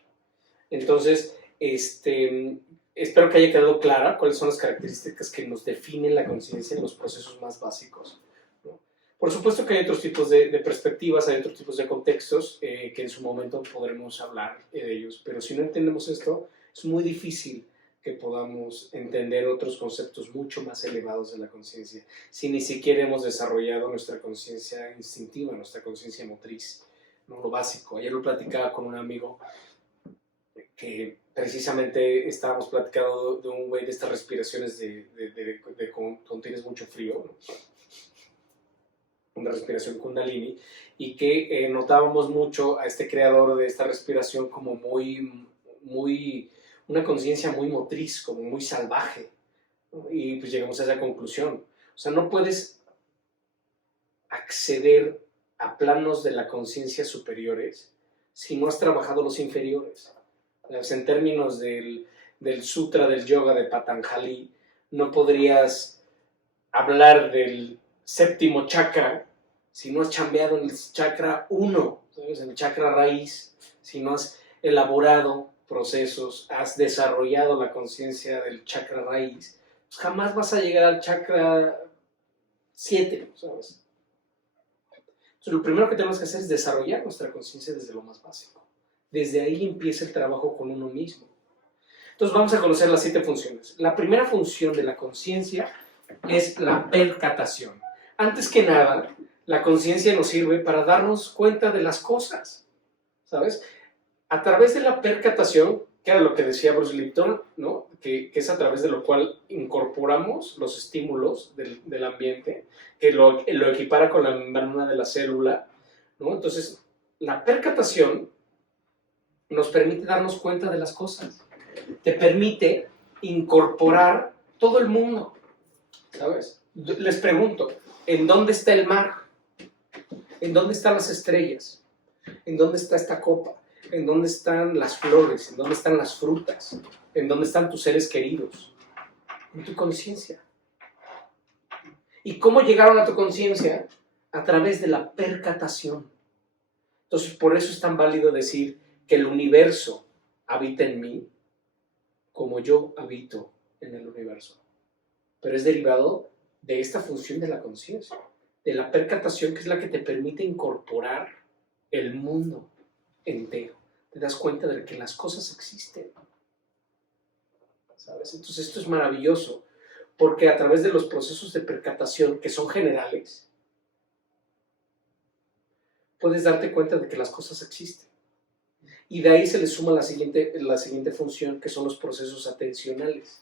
Entonces, espero que haya quedado clara cuáles son las características que nos definen la conciencia en los procesos más básicos, ¿no? Por supuesto que hay otros tipos de perspectivas, hay otros tipos de contextos que en su momento podremos hablar de ellos, pero si no entendemos esto, es muy difícil que podamos entender otros conceptos mucho más elevados de la conciencia, si ni siquiera hemos desarrollado nuestra conciencia instintiva, nuestra conciencia motriz, ¿no? Lo básico. Ayer lo platicaba con un amigo que precisamente estábamos platicando de un güey de estas respiraciones cuando tienes mucho frío, ¿no? Una respiración kundalini, y que notábamos mucho a este creador de esta respiración como una conciencia muy motriz, como muy salvaje, ¿no? Y pues llegamos a esa conclusión. O sea, no puedes acceder a planos de la conciencia superiores si no has trabajado los inferiores. En términos del sutra del yoga de Patanjali, no podrías hablar del 7º chakra si no has chambeado en el chakra 1, ¿sabes? En el chakra raíz, si no has elaborado procesos, has desarrollado la conciencia del chakra raíz, pues jamás vas a llegar al chakra 7, ¿sabes? Entonces, lo primero que tenemos que hacer es desarrollar nuestra conciencia desde lo más básico. Desde ahí empieza el trabajo con uno mismo. Entonces vamos a conocer las 7 funciones. La primera función de la conciencia es la percatación. Antes que nada, la conciencia nos sirve para darnos cuenta de las cosas, ¿sabes? A través de la percatación, que era lo que decía Bruce Lipton, ¿no? Que es a través de lo cual incorporamos los estímulos del ambiente, que lo equipara con la membrana de la célula, ¿no? Entonces, la percatación nos permite darnos cuenta de las cosas. Te permite incorporar todo el mundo, ¿sabes? Les pregunto, ¿en dónde está el mar? ¿En dónde están las estrellas? ¿En dónde está esta copa? ¿En dónde están las flores? ¿En dónde están las frutas? ¿En dónde están tus seres queridos? En tu conciencia. ¿Y cómo llegaron a tu conciencia? A través de la percatación. Entonces, por eso es tan válido decir que el universo habita en mí como yo habito en el universo. Pero es derivado de esta función de la conciencia, de la percatación, que es la que te permite incorporar el mundo entero. Te das cuenta de que las cosas existen, ¿sabes? Entonces esto es maravilloso, porque a través de los procesos de percatación, que son generales, puedes darte cuenta de que las cosas existen. Y de ahí se le suma la siguiente función, que son los procesos atencionales.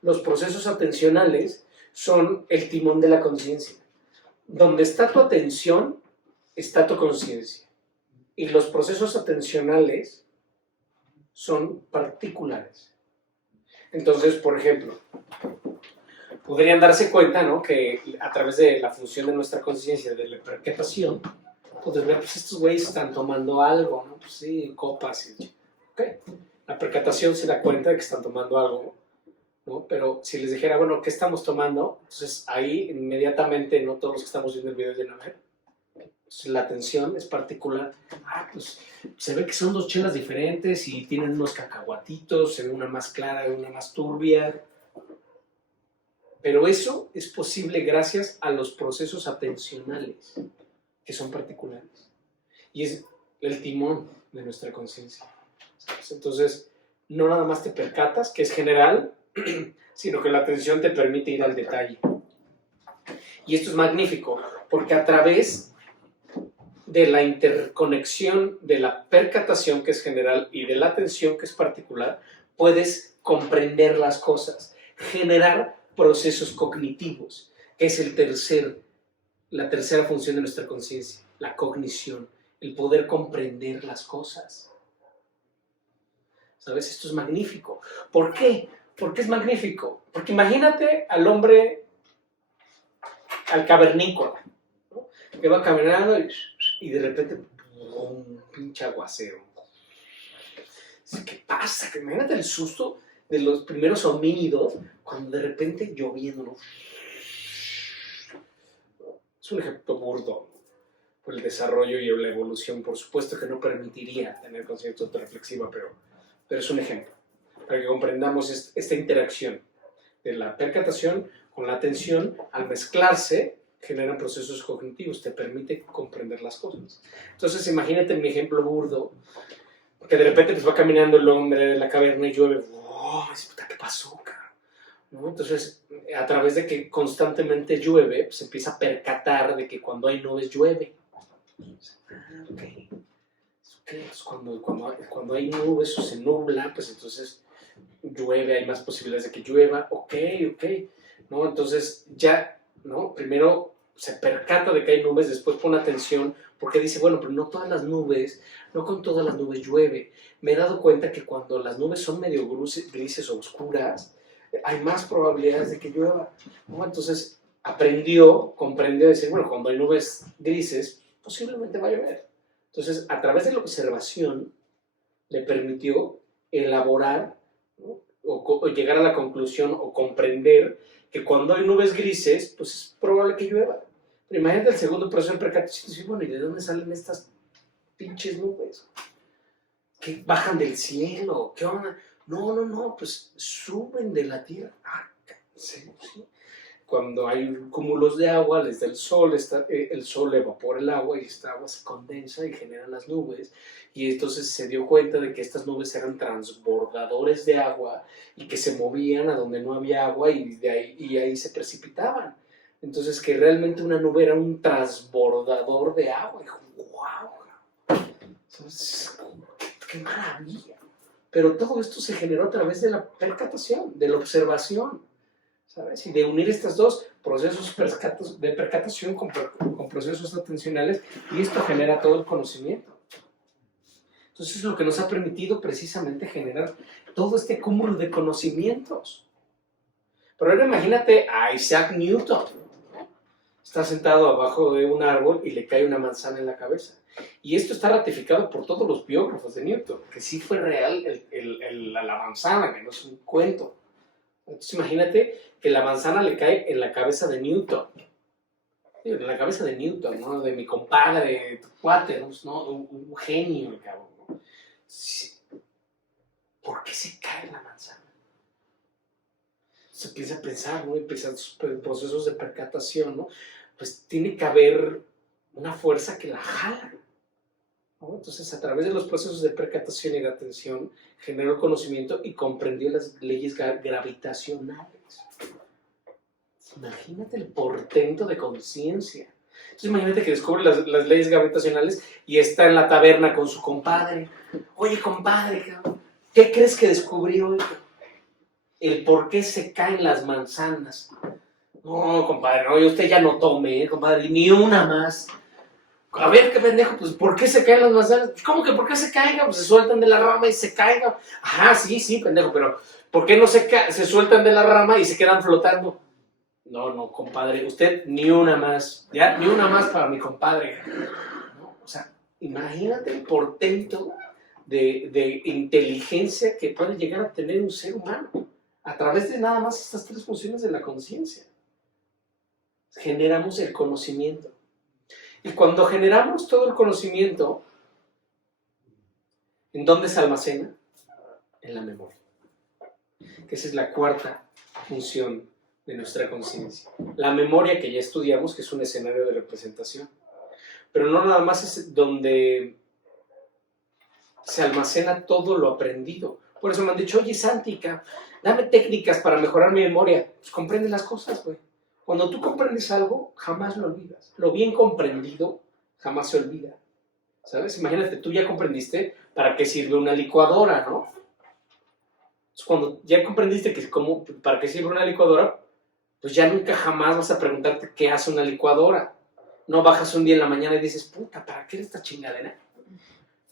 Los procesos atencionales son el timón de la conciencia. Donde está tu atención, está tu conciencia. Y los procesos atencionales son particulares. Entonces, por ejemplo, podrían darse cuenta, ¿no?, que a través de la función de nuestra conciencia, de la percatación, pues ver, pues estos güeyes están tomando algo, ¿no? Pues sí, copas. Okay. La percatación se da cuenta de que están tomando algo, ¿no? Pero si les dijera, bueno, ¿qué estamos tomando? Entonces ahí inmediatamente, no todos los que estamos viendo el video ya a ver. Entonces, la atención es particular. Pues se ve que son dos chelas diferentes y tienen unos cacahuatitos, en una más clara, en una más turbia. Pero eso es posible gracias a los procesos atencionales, que son particulares. Y es el timón de nuestra conciencia. Entonces, no nada más te percatas, que es general, sino que la atención te permite ir al detalle. Y esto es magnífico, porque a través de la interconexión de la percatación, que es general, y de la atención, que es particular, puedes comprender las cosas, generar procesos cognitivos, que es la tercera función de nuestra conciencia, la cognición, el poder comprender las cosas. ¿Sabes? Esto es magnífico. ¿Por qué? ¿Por qué es magnífico? Porque imagínate al hombre, al cavernícola, ¿no?, que va caminando y de repente, un pinche aguacero. ¿Qué pasa? Que imagínate el susto de los primeros homínidos cuando de repente lloviendo, ¿no? Es un ejemplo burdo por el desarrollo y la evolución, por supuesto que no permitiría tener conciencia autorreflexiva, pero es un ejemplo, para que comprendamos esta interacción de la percatación con la atención. Al mezclarse, generan procesos cognitivos, te permite comprender las cosas. Entonces, imagínate mi ejemplo burdo, que de repente pues va caminando el hombre de la caverna y llueve. ¡Oh! ¿Qué pasó, cara? ¿No? Entonces, a través de que constantemente llueve, pues empieza a percatar de que cuando hay nubes llueve. Okay. Pues cuando hay nubes o se nubla, pues entonces llueve, hay más posibilidades de que llueva. Ok. ¿No? Entonces ya, ¿no?, primero se percata de que hay nubes, después pone atención, porque dice, bueno, pero no con todas las nubes llueve. Me he dado cuenta que cuando las nubes son medio grises o oscuras, hay más probabilidades de que llueva, ¿no? Entonces comprendió decir, bueno, cuando hay nubes grises, posiblemente va a llover. Entonces, a través de la observación, le permitió elaborar, ¿no?, o llegar a la conclusión o comprender que cuando hay nubes grises, pues es probable que llueva. Pero imagínate el segundo proceso de percatación, bueno, ¿y de dónde salen estas pinches nubes? ¿Que bajan del cielo? ¿Qué onda? No, pues suben de la tierra. Sí. Cuando hay cúmulos de agua, les da el sol, el sol evapora el agua y esta agua se condensa y genera las nubes. Y entonces se dio cuenta de que estas nubes eran transbordadores de agua y que se movían a donde no había agua y ahí se precipitaban. Entonces, que realmente una nube era un transbordador de agua. Y dijo, ¡wow! Entonces, ¡qué maravilla! Pero todo esto se generó a través de la percatación, de la observación, ¿sabes? Y de unir estos dos procesos de percatación con procesos atencionales, y esto genera todo el conocimiento. Entonces es lo que nos ha permitido precisamente generar todo este cúmulo de conocimientos. Pero ahora imagínate a Isaac Newton. Está sentado abajo de un árbol y le cae una manzana en la cabeza. Y esto está ratificado por todos los biógrafos de Newton, que sí fue real la manzana, que no es un cuento. Entonces imagínate que la manzana le cae en la cabeza de Newton. En la cabeza de Newton, ¿no? De mi compadre, de tu cuate, ¿no? Un genio, el cabrón, ¿no? Sí. ¿Por qué se cae la manzana? Se empieza a pensar, ¿no? Empiezan sus procesos de percatación, ¿no? Pues tiene que haber una fuerza que la jala, ¿no? Entonces, a través de los procesos de percatación y de atención, generó el conocimiento y comprendió las leyes gravitacionales. Imagínate el portento de conciencia. Entonces, imagínate que descubre las leyes gravitacionales y está en la taberna con su compadre. Oye, compadre, ¿qué crees que descubrió hoy? El por qué se caen las manzanas. No, compadre, no, usted ya no tome, compadre, ni una más. A ver, qué pendejo, pues, ¿por qué se caen las manzanas? Pues, ¿cómo que por qué se caigan? Pues se sueltan de la rama y se caigan. Ajá, sí, pendejo, pero ¿por qué no se sueltan de la rama y se quedan flotando? No, compadre, usted ni una más, ¿ya? Ni una más para mi compadre. ¿No? O sea, imagínate el portento de inteligencia que puede llegar a tener un ser humano a través de nada más estas tres funciones de la conciencia. Generamos el conocimiento. Y cuando generamos todo el conocimiento, ¿en dónde se almacena? En la memoria. Que esa es la cuarta función de nuestra conciencia. La memoria, que ya estudiamos, que es un escenario de representación. Pero no nada más es donde se almacena todo lo aprendido. Por eso me han dicho, oye, Santica, dame técnicas para mejorar mi memoria. Pues comprende las cosas, güey. Cuando tú comprendes algo, jamás lo olvidas. Lo bien comprendido jamás se olvida. ¿Sabes? Imagínate, tú ya comprendiste para qué sirve una licuadora, ¿no? Entonces, cuando ya comprendiste para qué sirve una licuadora, pues ya nunca jamás vas a preguntarte qué hace una licuadora. No bajas un día en la mañana y dices, puta, ¿para qué esta chingadera?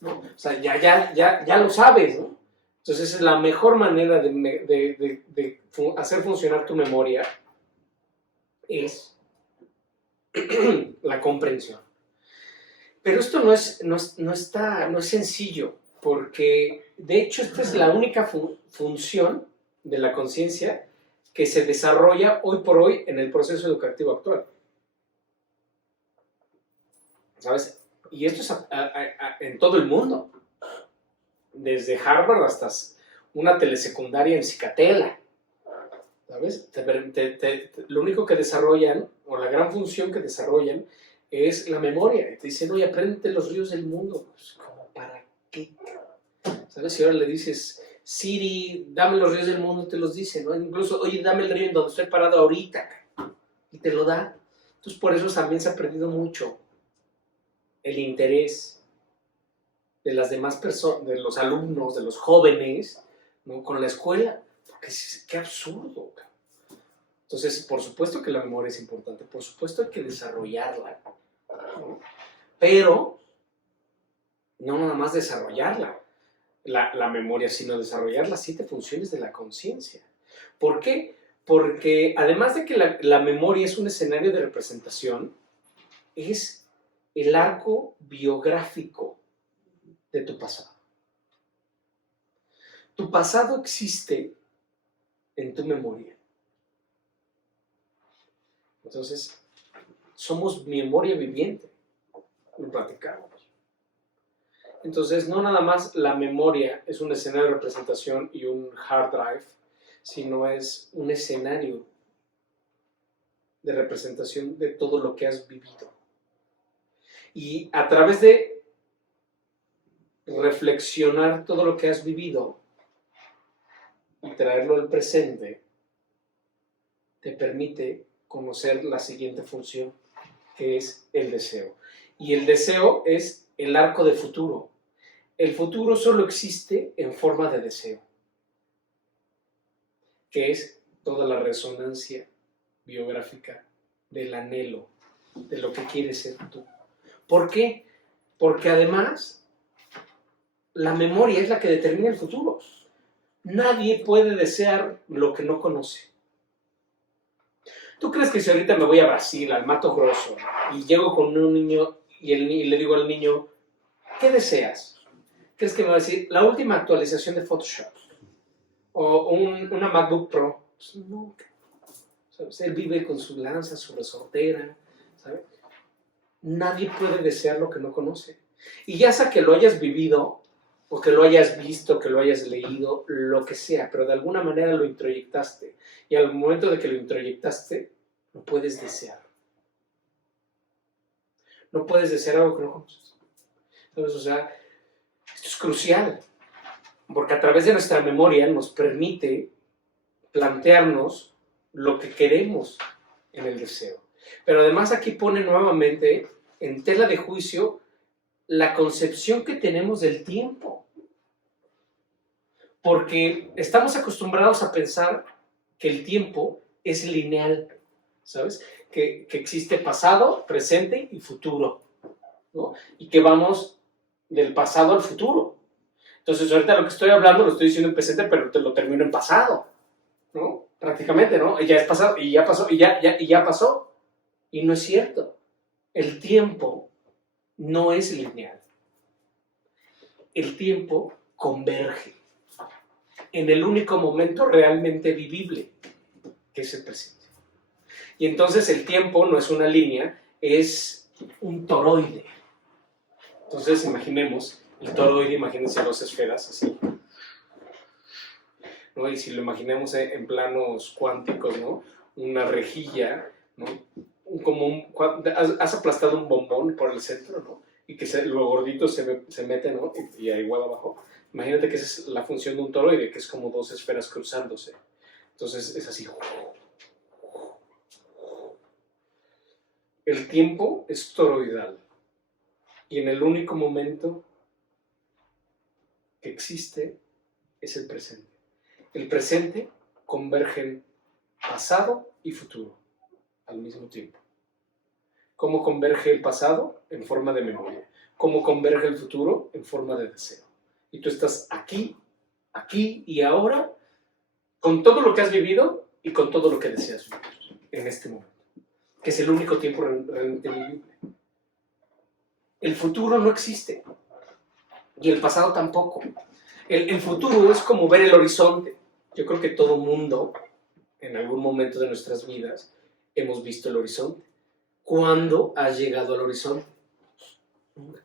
¿No? O sea, ya lo sabes, ¿no? Entonces, esa es la mejor manera de hacer funcionar tu memoria, es la comprensión. Pero esto no es sencillo, porque de hecho esta es la única función de la conciencia que se desarrolla hoy por hoy en el proceso educativo actual. ¿Sabes? Y esto es en todo el mundo. Desde Harvard hasta una telesecundaria en Cicatela. ¿Sabes? Lo único que desarrollan, o la gran función que desarrollan, es la memoria. Y te dicen, oye, apréndete los ríos del mundo. Pues, ¿cómo para qué? ¿Sabes? Si ahora le dices, Siri, dame los ríos del mundo, te los dice, ¿no? Incluso, oye, dame el río en donde estoy parado ahorita. Y te lo da. Entonces, por eso también se ha perdido mucho el interés de las demás personas, de los alumnos, de los jóvenes, ¿no? Con la escuela. Porque qué absurdo. Entonces, por supuesto que la memoria es importante, por supuesto hay que desarrollarla, ¿no? Pero no nada más desarrollarla, la memoria, sino desarrollar las 7 funciones de la conciencia. ¿Por qué? Porque además de que la memoria es un escenario de representación, es el arco biográfico de tu pasado. Tu pasado existe en tu memoria. Entonces, somos memoria viviente, lo platicamos. Entonces, no nada más la memoria es un escenario de representación y un hard drive, sino es un escenario de representación de todo lo que has vivido. Y a través de reflexionar todo lo que has vivido y traerlo al presente, te permite conocer la siguiente función, que es el deseo. Y el deseo es el arco de futuro. El futuro solo existe en forma de deseo, que es toda la resonancia biográfica del anhelo, de lo que quieres ser tú. ¿Por qué? Porque además la memoria es la que determina el futuro. Nadie puede desear lo que no conoce. ¿Tú crees que si ahorita me voy a Brasil, al Mato Grosso, y llego con un niño y le digo al niño, ¿qué deseas? ¿Crees que me va a decir la última actualización de Photoshop? ¿O una MacBook Pro? Pues no. ¿Sabes? Él vive con su lanza, su resortera, ¿sabes? Nadie puede desear lo que no conoce. Y ya sea que lo hayas vivido, o que lo hayas visto, que lo hayas leído, lo que sea, pero de alguna manera lo introyectaste. Y al momento de que lo introyectaste, no puedes desear. No puedes desear algo que no conoces. ¿Sabes? O sea, esto es crucial, porque a través de nuestra memoria nos permite plantearnos lo que queremos en el deseo. Pero además aquí pone nuevamente en tela de juicio la concepción que tenemos del tiempo. Porque estamos acostumbrados a pensar que el tiempo es lineal, ¿sabes? Que existe pasado, presente y futuro, ¿no? Y que vamos del pasado al futuro. Entonces, ahorita lo que estoy hablando lo estoy diciendo en presente, pero te lo termino en pasado, ¿no? Prácticamente, ¿no? Y ya es pasado, y ya pasó, y ya pasó. Y no es cierto. El tiempo no es lineal. El tiempo converge en el único momento realmente vivible, que es el presente. Y entonces el tiempo no es una línea, es un toroide. Entonces imaginemos, el toroide, imagínense dos esferas así, ¿no? Y si lo imaginemos en planos cuánticos, ¿no? Una rejilla, ¿no? Has aplastado un bombón por el centro, ¿no? Y que lo gordito se mete, ¿no? Y igual abajo. Imagínate que esa es la función de un toroide, que es como dos esferas cruzándose. Entonces es así. El tiempo es toroidal. Y en el único momento que existe es el presente. El presente convergen pasado y futuro al mismo tiempo. ¿Cómo converge el pasado? En forma de memoria. ¿Cómo converge el futuro? En forma de deseo. Y tú estás aquí, aquí y ahora, con todo lo que has vivido y con todo lo que deseas vivir en este momento, que es el único tiempo realmente vivible. El futuro no existe y el pasado tampoco. El futuro es como ver el horizonte. Yo creo que todo mundo, en algún momento de nuestras vidas, hemos visto el horizonte. ¿Cuándo has llegado al horizonte? Nunca.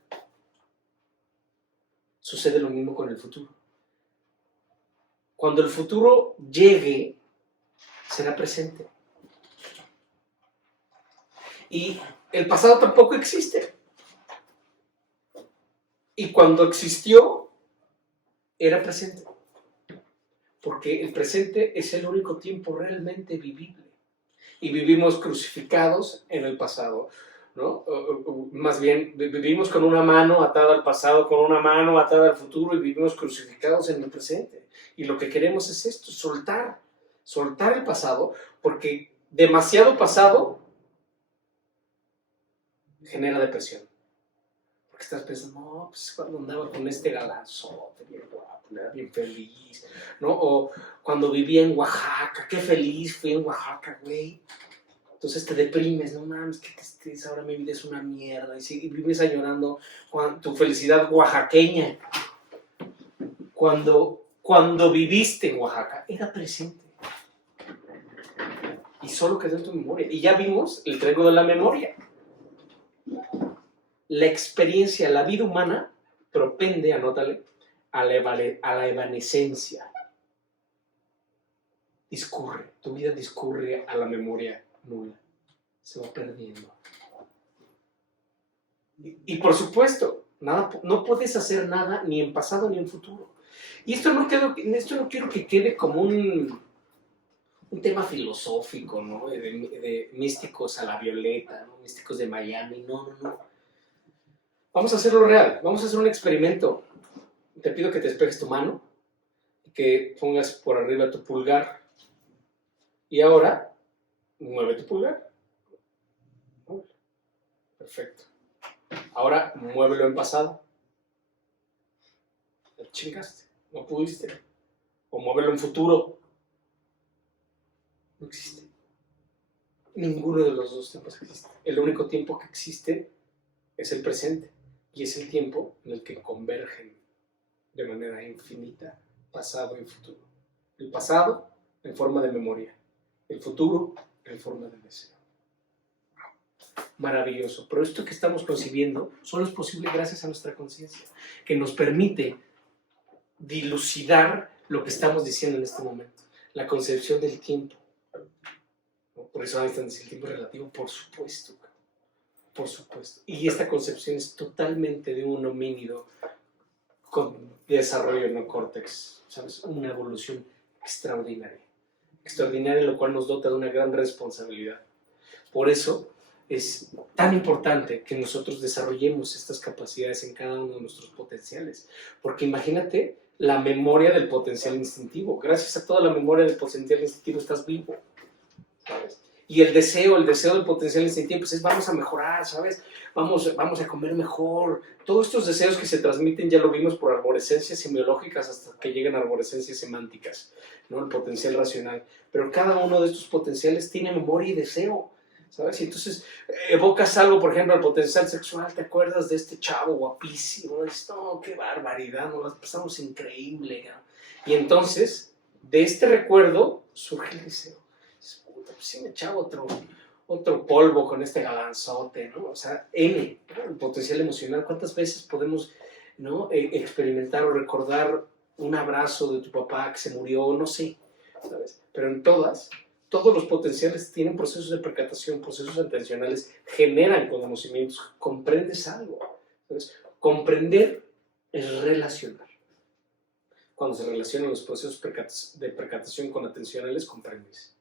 Sucede lo mismo con el futuro. Cuando el futuro llegue, será presente. Y el pasado tampoco existe. Y cuando existió, era presente. Porque el presente es el único tiempo realmente vivible. Y vivimos crucificados en el pasado, ¿no? Más bien, vivimos con una mano atada al pasado, con una mano atada al futuro y vivimos crucificados en el presente. Y lo que queremos es esto, soltar el pasado, porque demasiado pasado genera depresión. Porque estás pensando, no, pues cuando andaba con este galanzote, bien guapo, era bien feliz, ¿no? O cuando vivía en Oaxaca, qué feliz fui en Oaxaca, güey. Entonces te deprimes, no mames, qué tristeza, ahora mi vida es una mierda. Y vives añorando tu felicidad oaxaqueña. Cuando viviste en Oaxaca, era presente. Y solo quedó en tu memoria. Y ya vimos el triángulo de la memoria. La experiencia, la vida humana, propende, anótale, a la evanescencia. Discurre, tu vida discurre a la memoria nula. Se va perdiendo. Y por supuesto, no puedes hacer nada ni en pasado ni en futuro. Y esto no quiero que quede como un tema filosófico, ¿no? De místicos a la violeta, ¿no? Místicos de Miami. No. Vamos a hacerlo real. Vamos a hacer un experimento. Te pido que te despejes tu mano y que pongas por arriba tu pulgar. Y ahora, mueve tu pulgar. Perfecto. Ahora, muévelo en pasado. Te chingaste. No pudiste. o moverlo en futuro. No existe. Ninguno de los dos tiempos existe. El único tiempo que existe es el presente, y es el tiempo en el que convergen de manera infinita pasado y futuro. El pasado en forma de memoria, el futuro en forma de deseo. Maravilloso, pero esto que estamos concibiendo solo es posible gracias a nuestra conciencia, que nos permite dilucidar lo que estamos diciendo en este momento, la concepción del tiempo. Por eso Einstein dice el tiempo relativo, por supuesto. Por supuesto. Y esta concepción es totalmente de un homínido con desarrollo neocórtex, ¿sabes? Una evolución extraordinaria. Extraordinaria, lo cual nos dota de una gran responsabilidad. Por eso es tan importante que nosotros desarrollemos estas capacidades en cada uno de nuestros potenciales. Porque imagínate la memoria del potencial instintivo. Gracias a toda la memoria del potencial instintivo estás vivo, ¿sabes? Y el deseo del potencial instintivo, pues es vamos a mejorar, ¿sabes? Vamos a comer mejor. Todos estos deseos que se transmiten ya lo vimos por arborescencias semiológicas hasta que llegan a arborescencias semánticas, ¿no? El potencial racional. Pero cada uno de estos potenciales tiene memoria y deseo, ¿sabes? Y entonces evocas algo, por ejemplo, el potencial sexual, ¿te acuerdas de este chavo guapísimo? Dices, no, qué barbaridad, nos las pasamos increíble, ¿no? Y entonces, de este recuerdo surge el deseo. Pues sí me echaba otro polvo con este galanzote, ¿no? O sea, N, ¿no? El potencial emocional. ¿Cuántas veces podemos, ¿no? Experimentar o recordar un abrazo de tu papá que se murió? No sé, ¿sabes? Pero en todos los potenciales tienen procesos de percatación, procesos atencionales, generan conocimientos, comprendes algo, ¿sabes? Comprender es relacionar. Cuando se relacionan los procesos de percatación con atencionales, comprendes.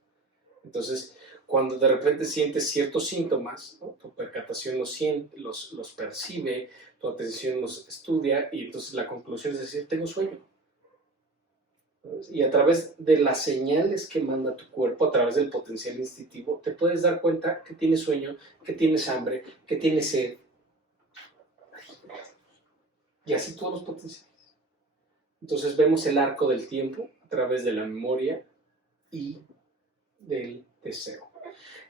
Entonces, cuando de repente sientes ciertos síntomas, ¿no? Tu percatación los percibe, tu atención los estudia, y entonces la conclusión es decir, tengo sueño. ¿Sabes? Y a través de las señales que manda tu cuerpo, a través del potencial instintivo, te puedes dar cuenta que tienes sueño, que tienes hambre, que tienes sed. Y así todos los potenciales. Entonces vemos el arco del tiempo a través de la memoria y del deseo.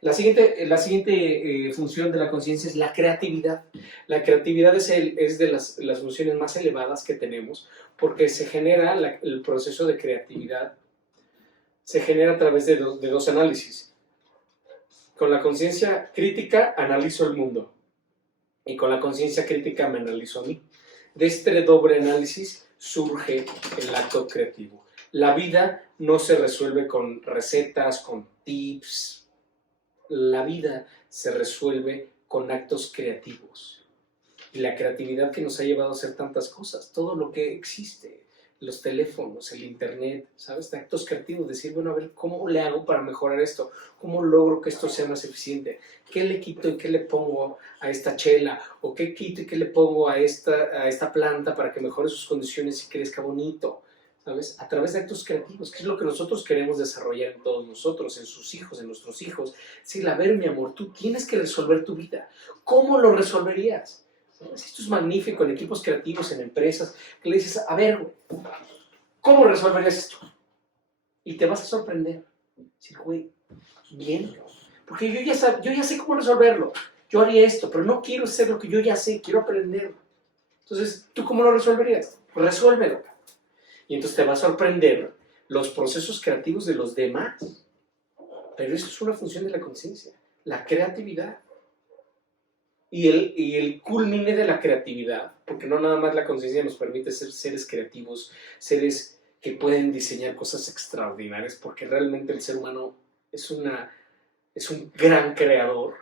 La siguiente función de la conciencia es la creatividad. La creatividad es de las funciones más elevadas que tenemos, porque se genera el proceso de creatividad, se genera a través de dos análisis. Con la conciencia crítica analizo el mundo, y con la conciencia crítica me analizo a mí. De este doble análisis surge el acto creativo. La vida no se resuelve con recetas, con tips. La vida se resuelve con actos creativos. Y la creatividad que nos ha llevado a hacer tantas cosas, todo lo que existe, los teléfonos, el internet, ¿sabes? De actos creativos, decir, bueno, a ver, ¿cómo le hago para mejorar esto? ¿Cómo logro que esto sea más eficiente? ¿Qué le quito y qué le pongo a esta chela? ¿O qué quito y qué le pongo a esta planta para que mejore sus condiciones y crezca bonito? ¿Sabes? A través de actos creativos, que es lo que nosotros queremos desarrollar en todos nosotros, en sus hijos, en nuestros hijos. Sí, a ver, mi amor, tú tienes que resolver tu vida. ¿Cómo lo resolverías? ¿Sabes? Esto es magnífico en equipos creativos, en empresas, que le dices, a ver, ¿cómo resolverías esto? Y te vas a sorprender. Decir, güey, bien, porque yo ya sé cómo resolverlo. Yo haría esto, pero no quiero hacer lo que yo ya sé, quiero aprender. Entonces, ¿tú cómo lo resolverías? Resuélvelo. Y entonces te va a sorprender los procesos creativos de los demás. Pero eso es una función de la conciencia, la creatividad. Y el culmine de la creatividad, porque no nada más la conciencia nos permite ser seres creativos, seres que pueden diseñar cosas extraordinarias, porque realmente el ser humano es un gran creador.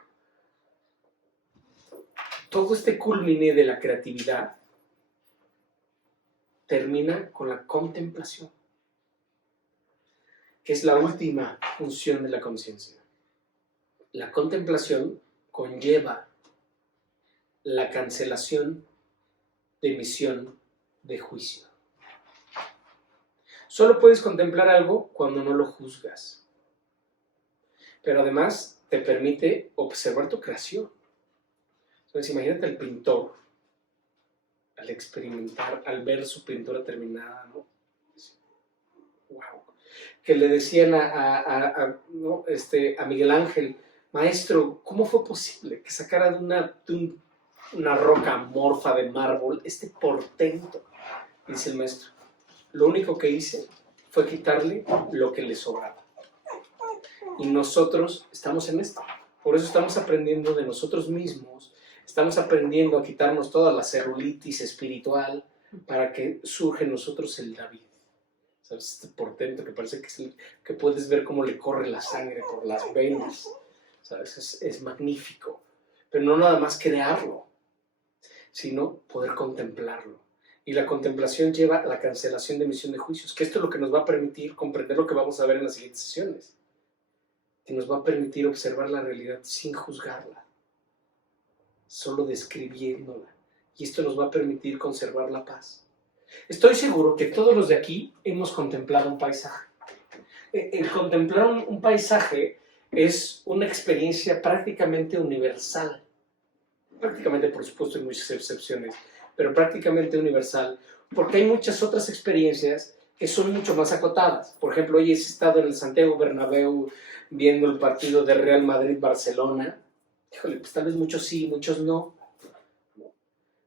Todo este culmine de la creatividad termina con la contemplación, que es la última función de la conciencia. La contemplación conlleva la cancelación de emisión de juicio. Solo puedes contemplar algo cuando no lo juzgas, pero además te permite observar tu creación. Entonces, imagínate al pintor, al experimentar, al ver su pintura terminada, ¿no? ¡Wow! que le decían ¿no? A Miguel Ángel, maestro, ¿cómo fue posible que sacara de una roca amorfa de mármol este portento? Dice el maestro, lo único que hice fue quitarle lo que le sobraba. Y nosotros estamos en esto. Por eso estamos aprendiendo de nosotros mismos, estamos aprendiendo a quitarnos toda la celulitis espiritual para que surja en nosotros el David. ¿Sabes? Este portento que parece que puedes ver cómo le corre la sangre por las venas. ¿Sabes? Es magnífico. Pero no nada más crearlo, sino poder contemplarlo. Y la contemplación lleva a la cancelación de emisión de juicios, que esto es lo que nos va a permitir comprender lo que vamos a ver en las siguientes sesiones. Que nos va a permitir observar la realidad sin juzgarla, solo describiéndola. Y esto nos va a permitir conservar la paz. Estoy seguro que todos los de aquí hemos contemplado un paisaje. El contemplar un paisaje es una experiencia prácticamente universal. Prácticamente, por supuesto, hay muchas excepciones, pero prácticamente universal, porque hay muchas otras experiencias que son mucho más acotadas. Por ejemplo, hoy he estado en el Santiago Bernabéu viendo el partido de Real Madrid-Barcelona. Híjole, pues tal vez muchos sí, muchos no.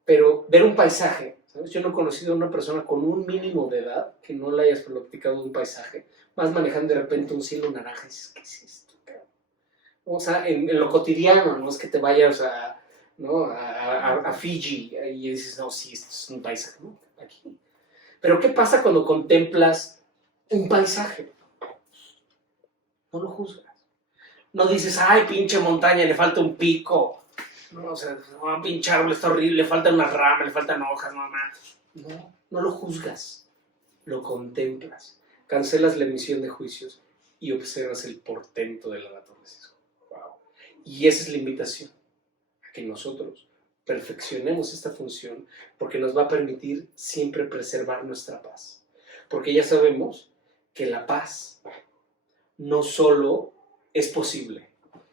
Pero ver un paisaje, ¿sabes? Yo no he conocido a una persona con un mínimo de edad que no le hayas platicado un paisaje, más manejando de repente un cielo naranja y dices, ¿qué es esto? O sea, en lo cotidiano, no es que te vayas a Fiji y dices, no, sí, esto es un paisaje, ¿no? Aquí. Pero ¿qué pasa cuando contemplas un paisaje? No lo juzgas. No dices, ay, pinche montaña, le falta un pico. No, o sea, no, pinche árbol está horrible, le faltan unas ramas, le faltan hojas, no lo juzgas. Lo contemplas. Cancelas la emisión de juicios y observas el portento de la naturaleza. Wow. Y esa es la invitación, a que nosotros perfeccionemos esta función porque nos va a permitir siempre preservar nuestra paz. Porque ya sabemos que la paz no solo es posible,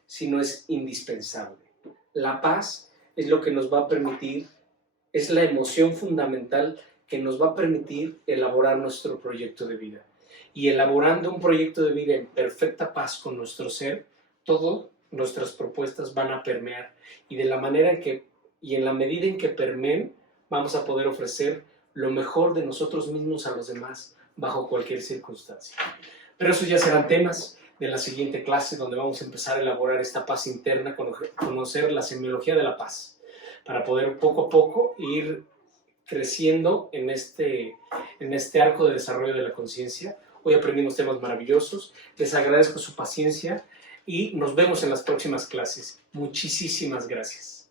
sino es indispensable. La paz es lo que nos va a permitir, es la emoción fundamental que nos va a permitir elaborar nuestro proyecto de vida. Y elaborando un proyecto de vida en perfecta paz con nuestro ser, todas nuestras propuestas van a permear. Y de la manera en que, y en la medida en que permeen, vamos a poder ofrecer lo mejor de nosotros mismos a los demás, bajo cualquier circunstancia. Pero esos ya serán temas de la siguiente clase, donde vamos a empezar a elaborar esta paz interna, conocer la semiología de la paz, para poder poco a poco ir creciendo en este arco de desarrollo de la conciencia. Hoy aprendimos temas maravillosos, les agradezco su paciencia y nos vemos en las próximas clases. Muchísimas gracias.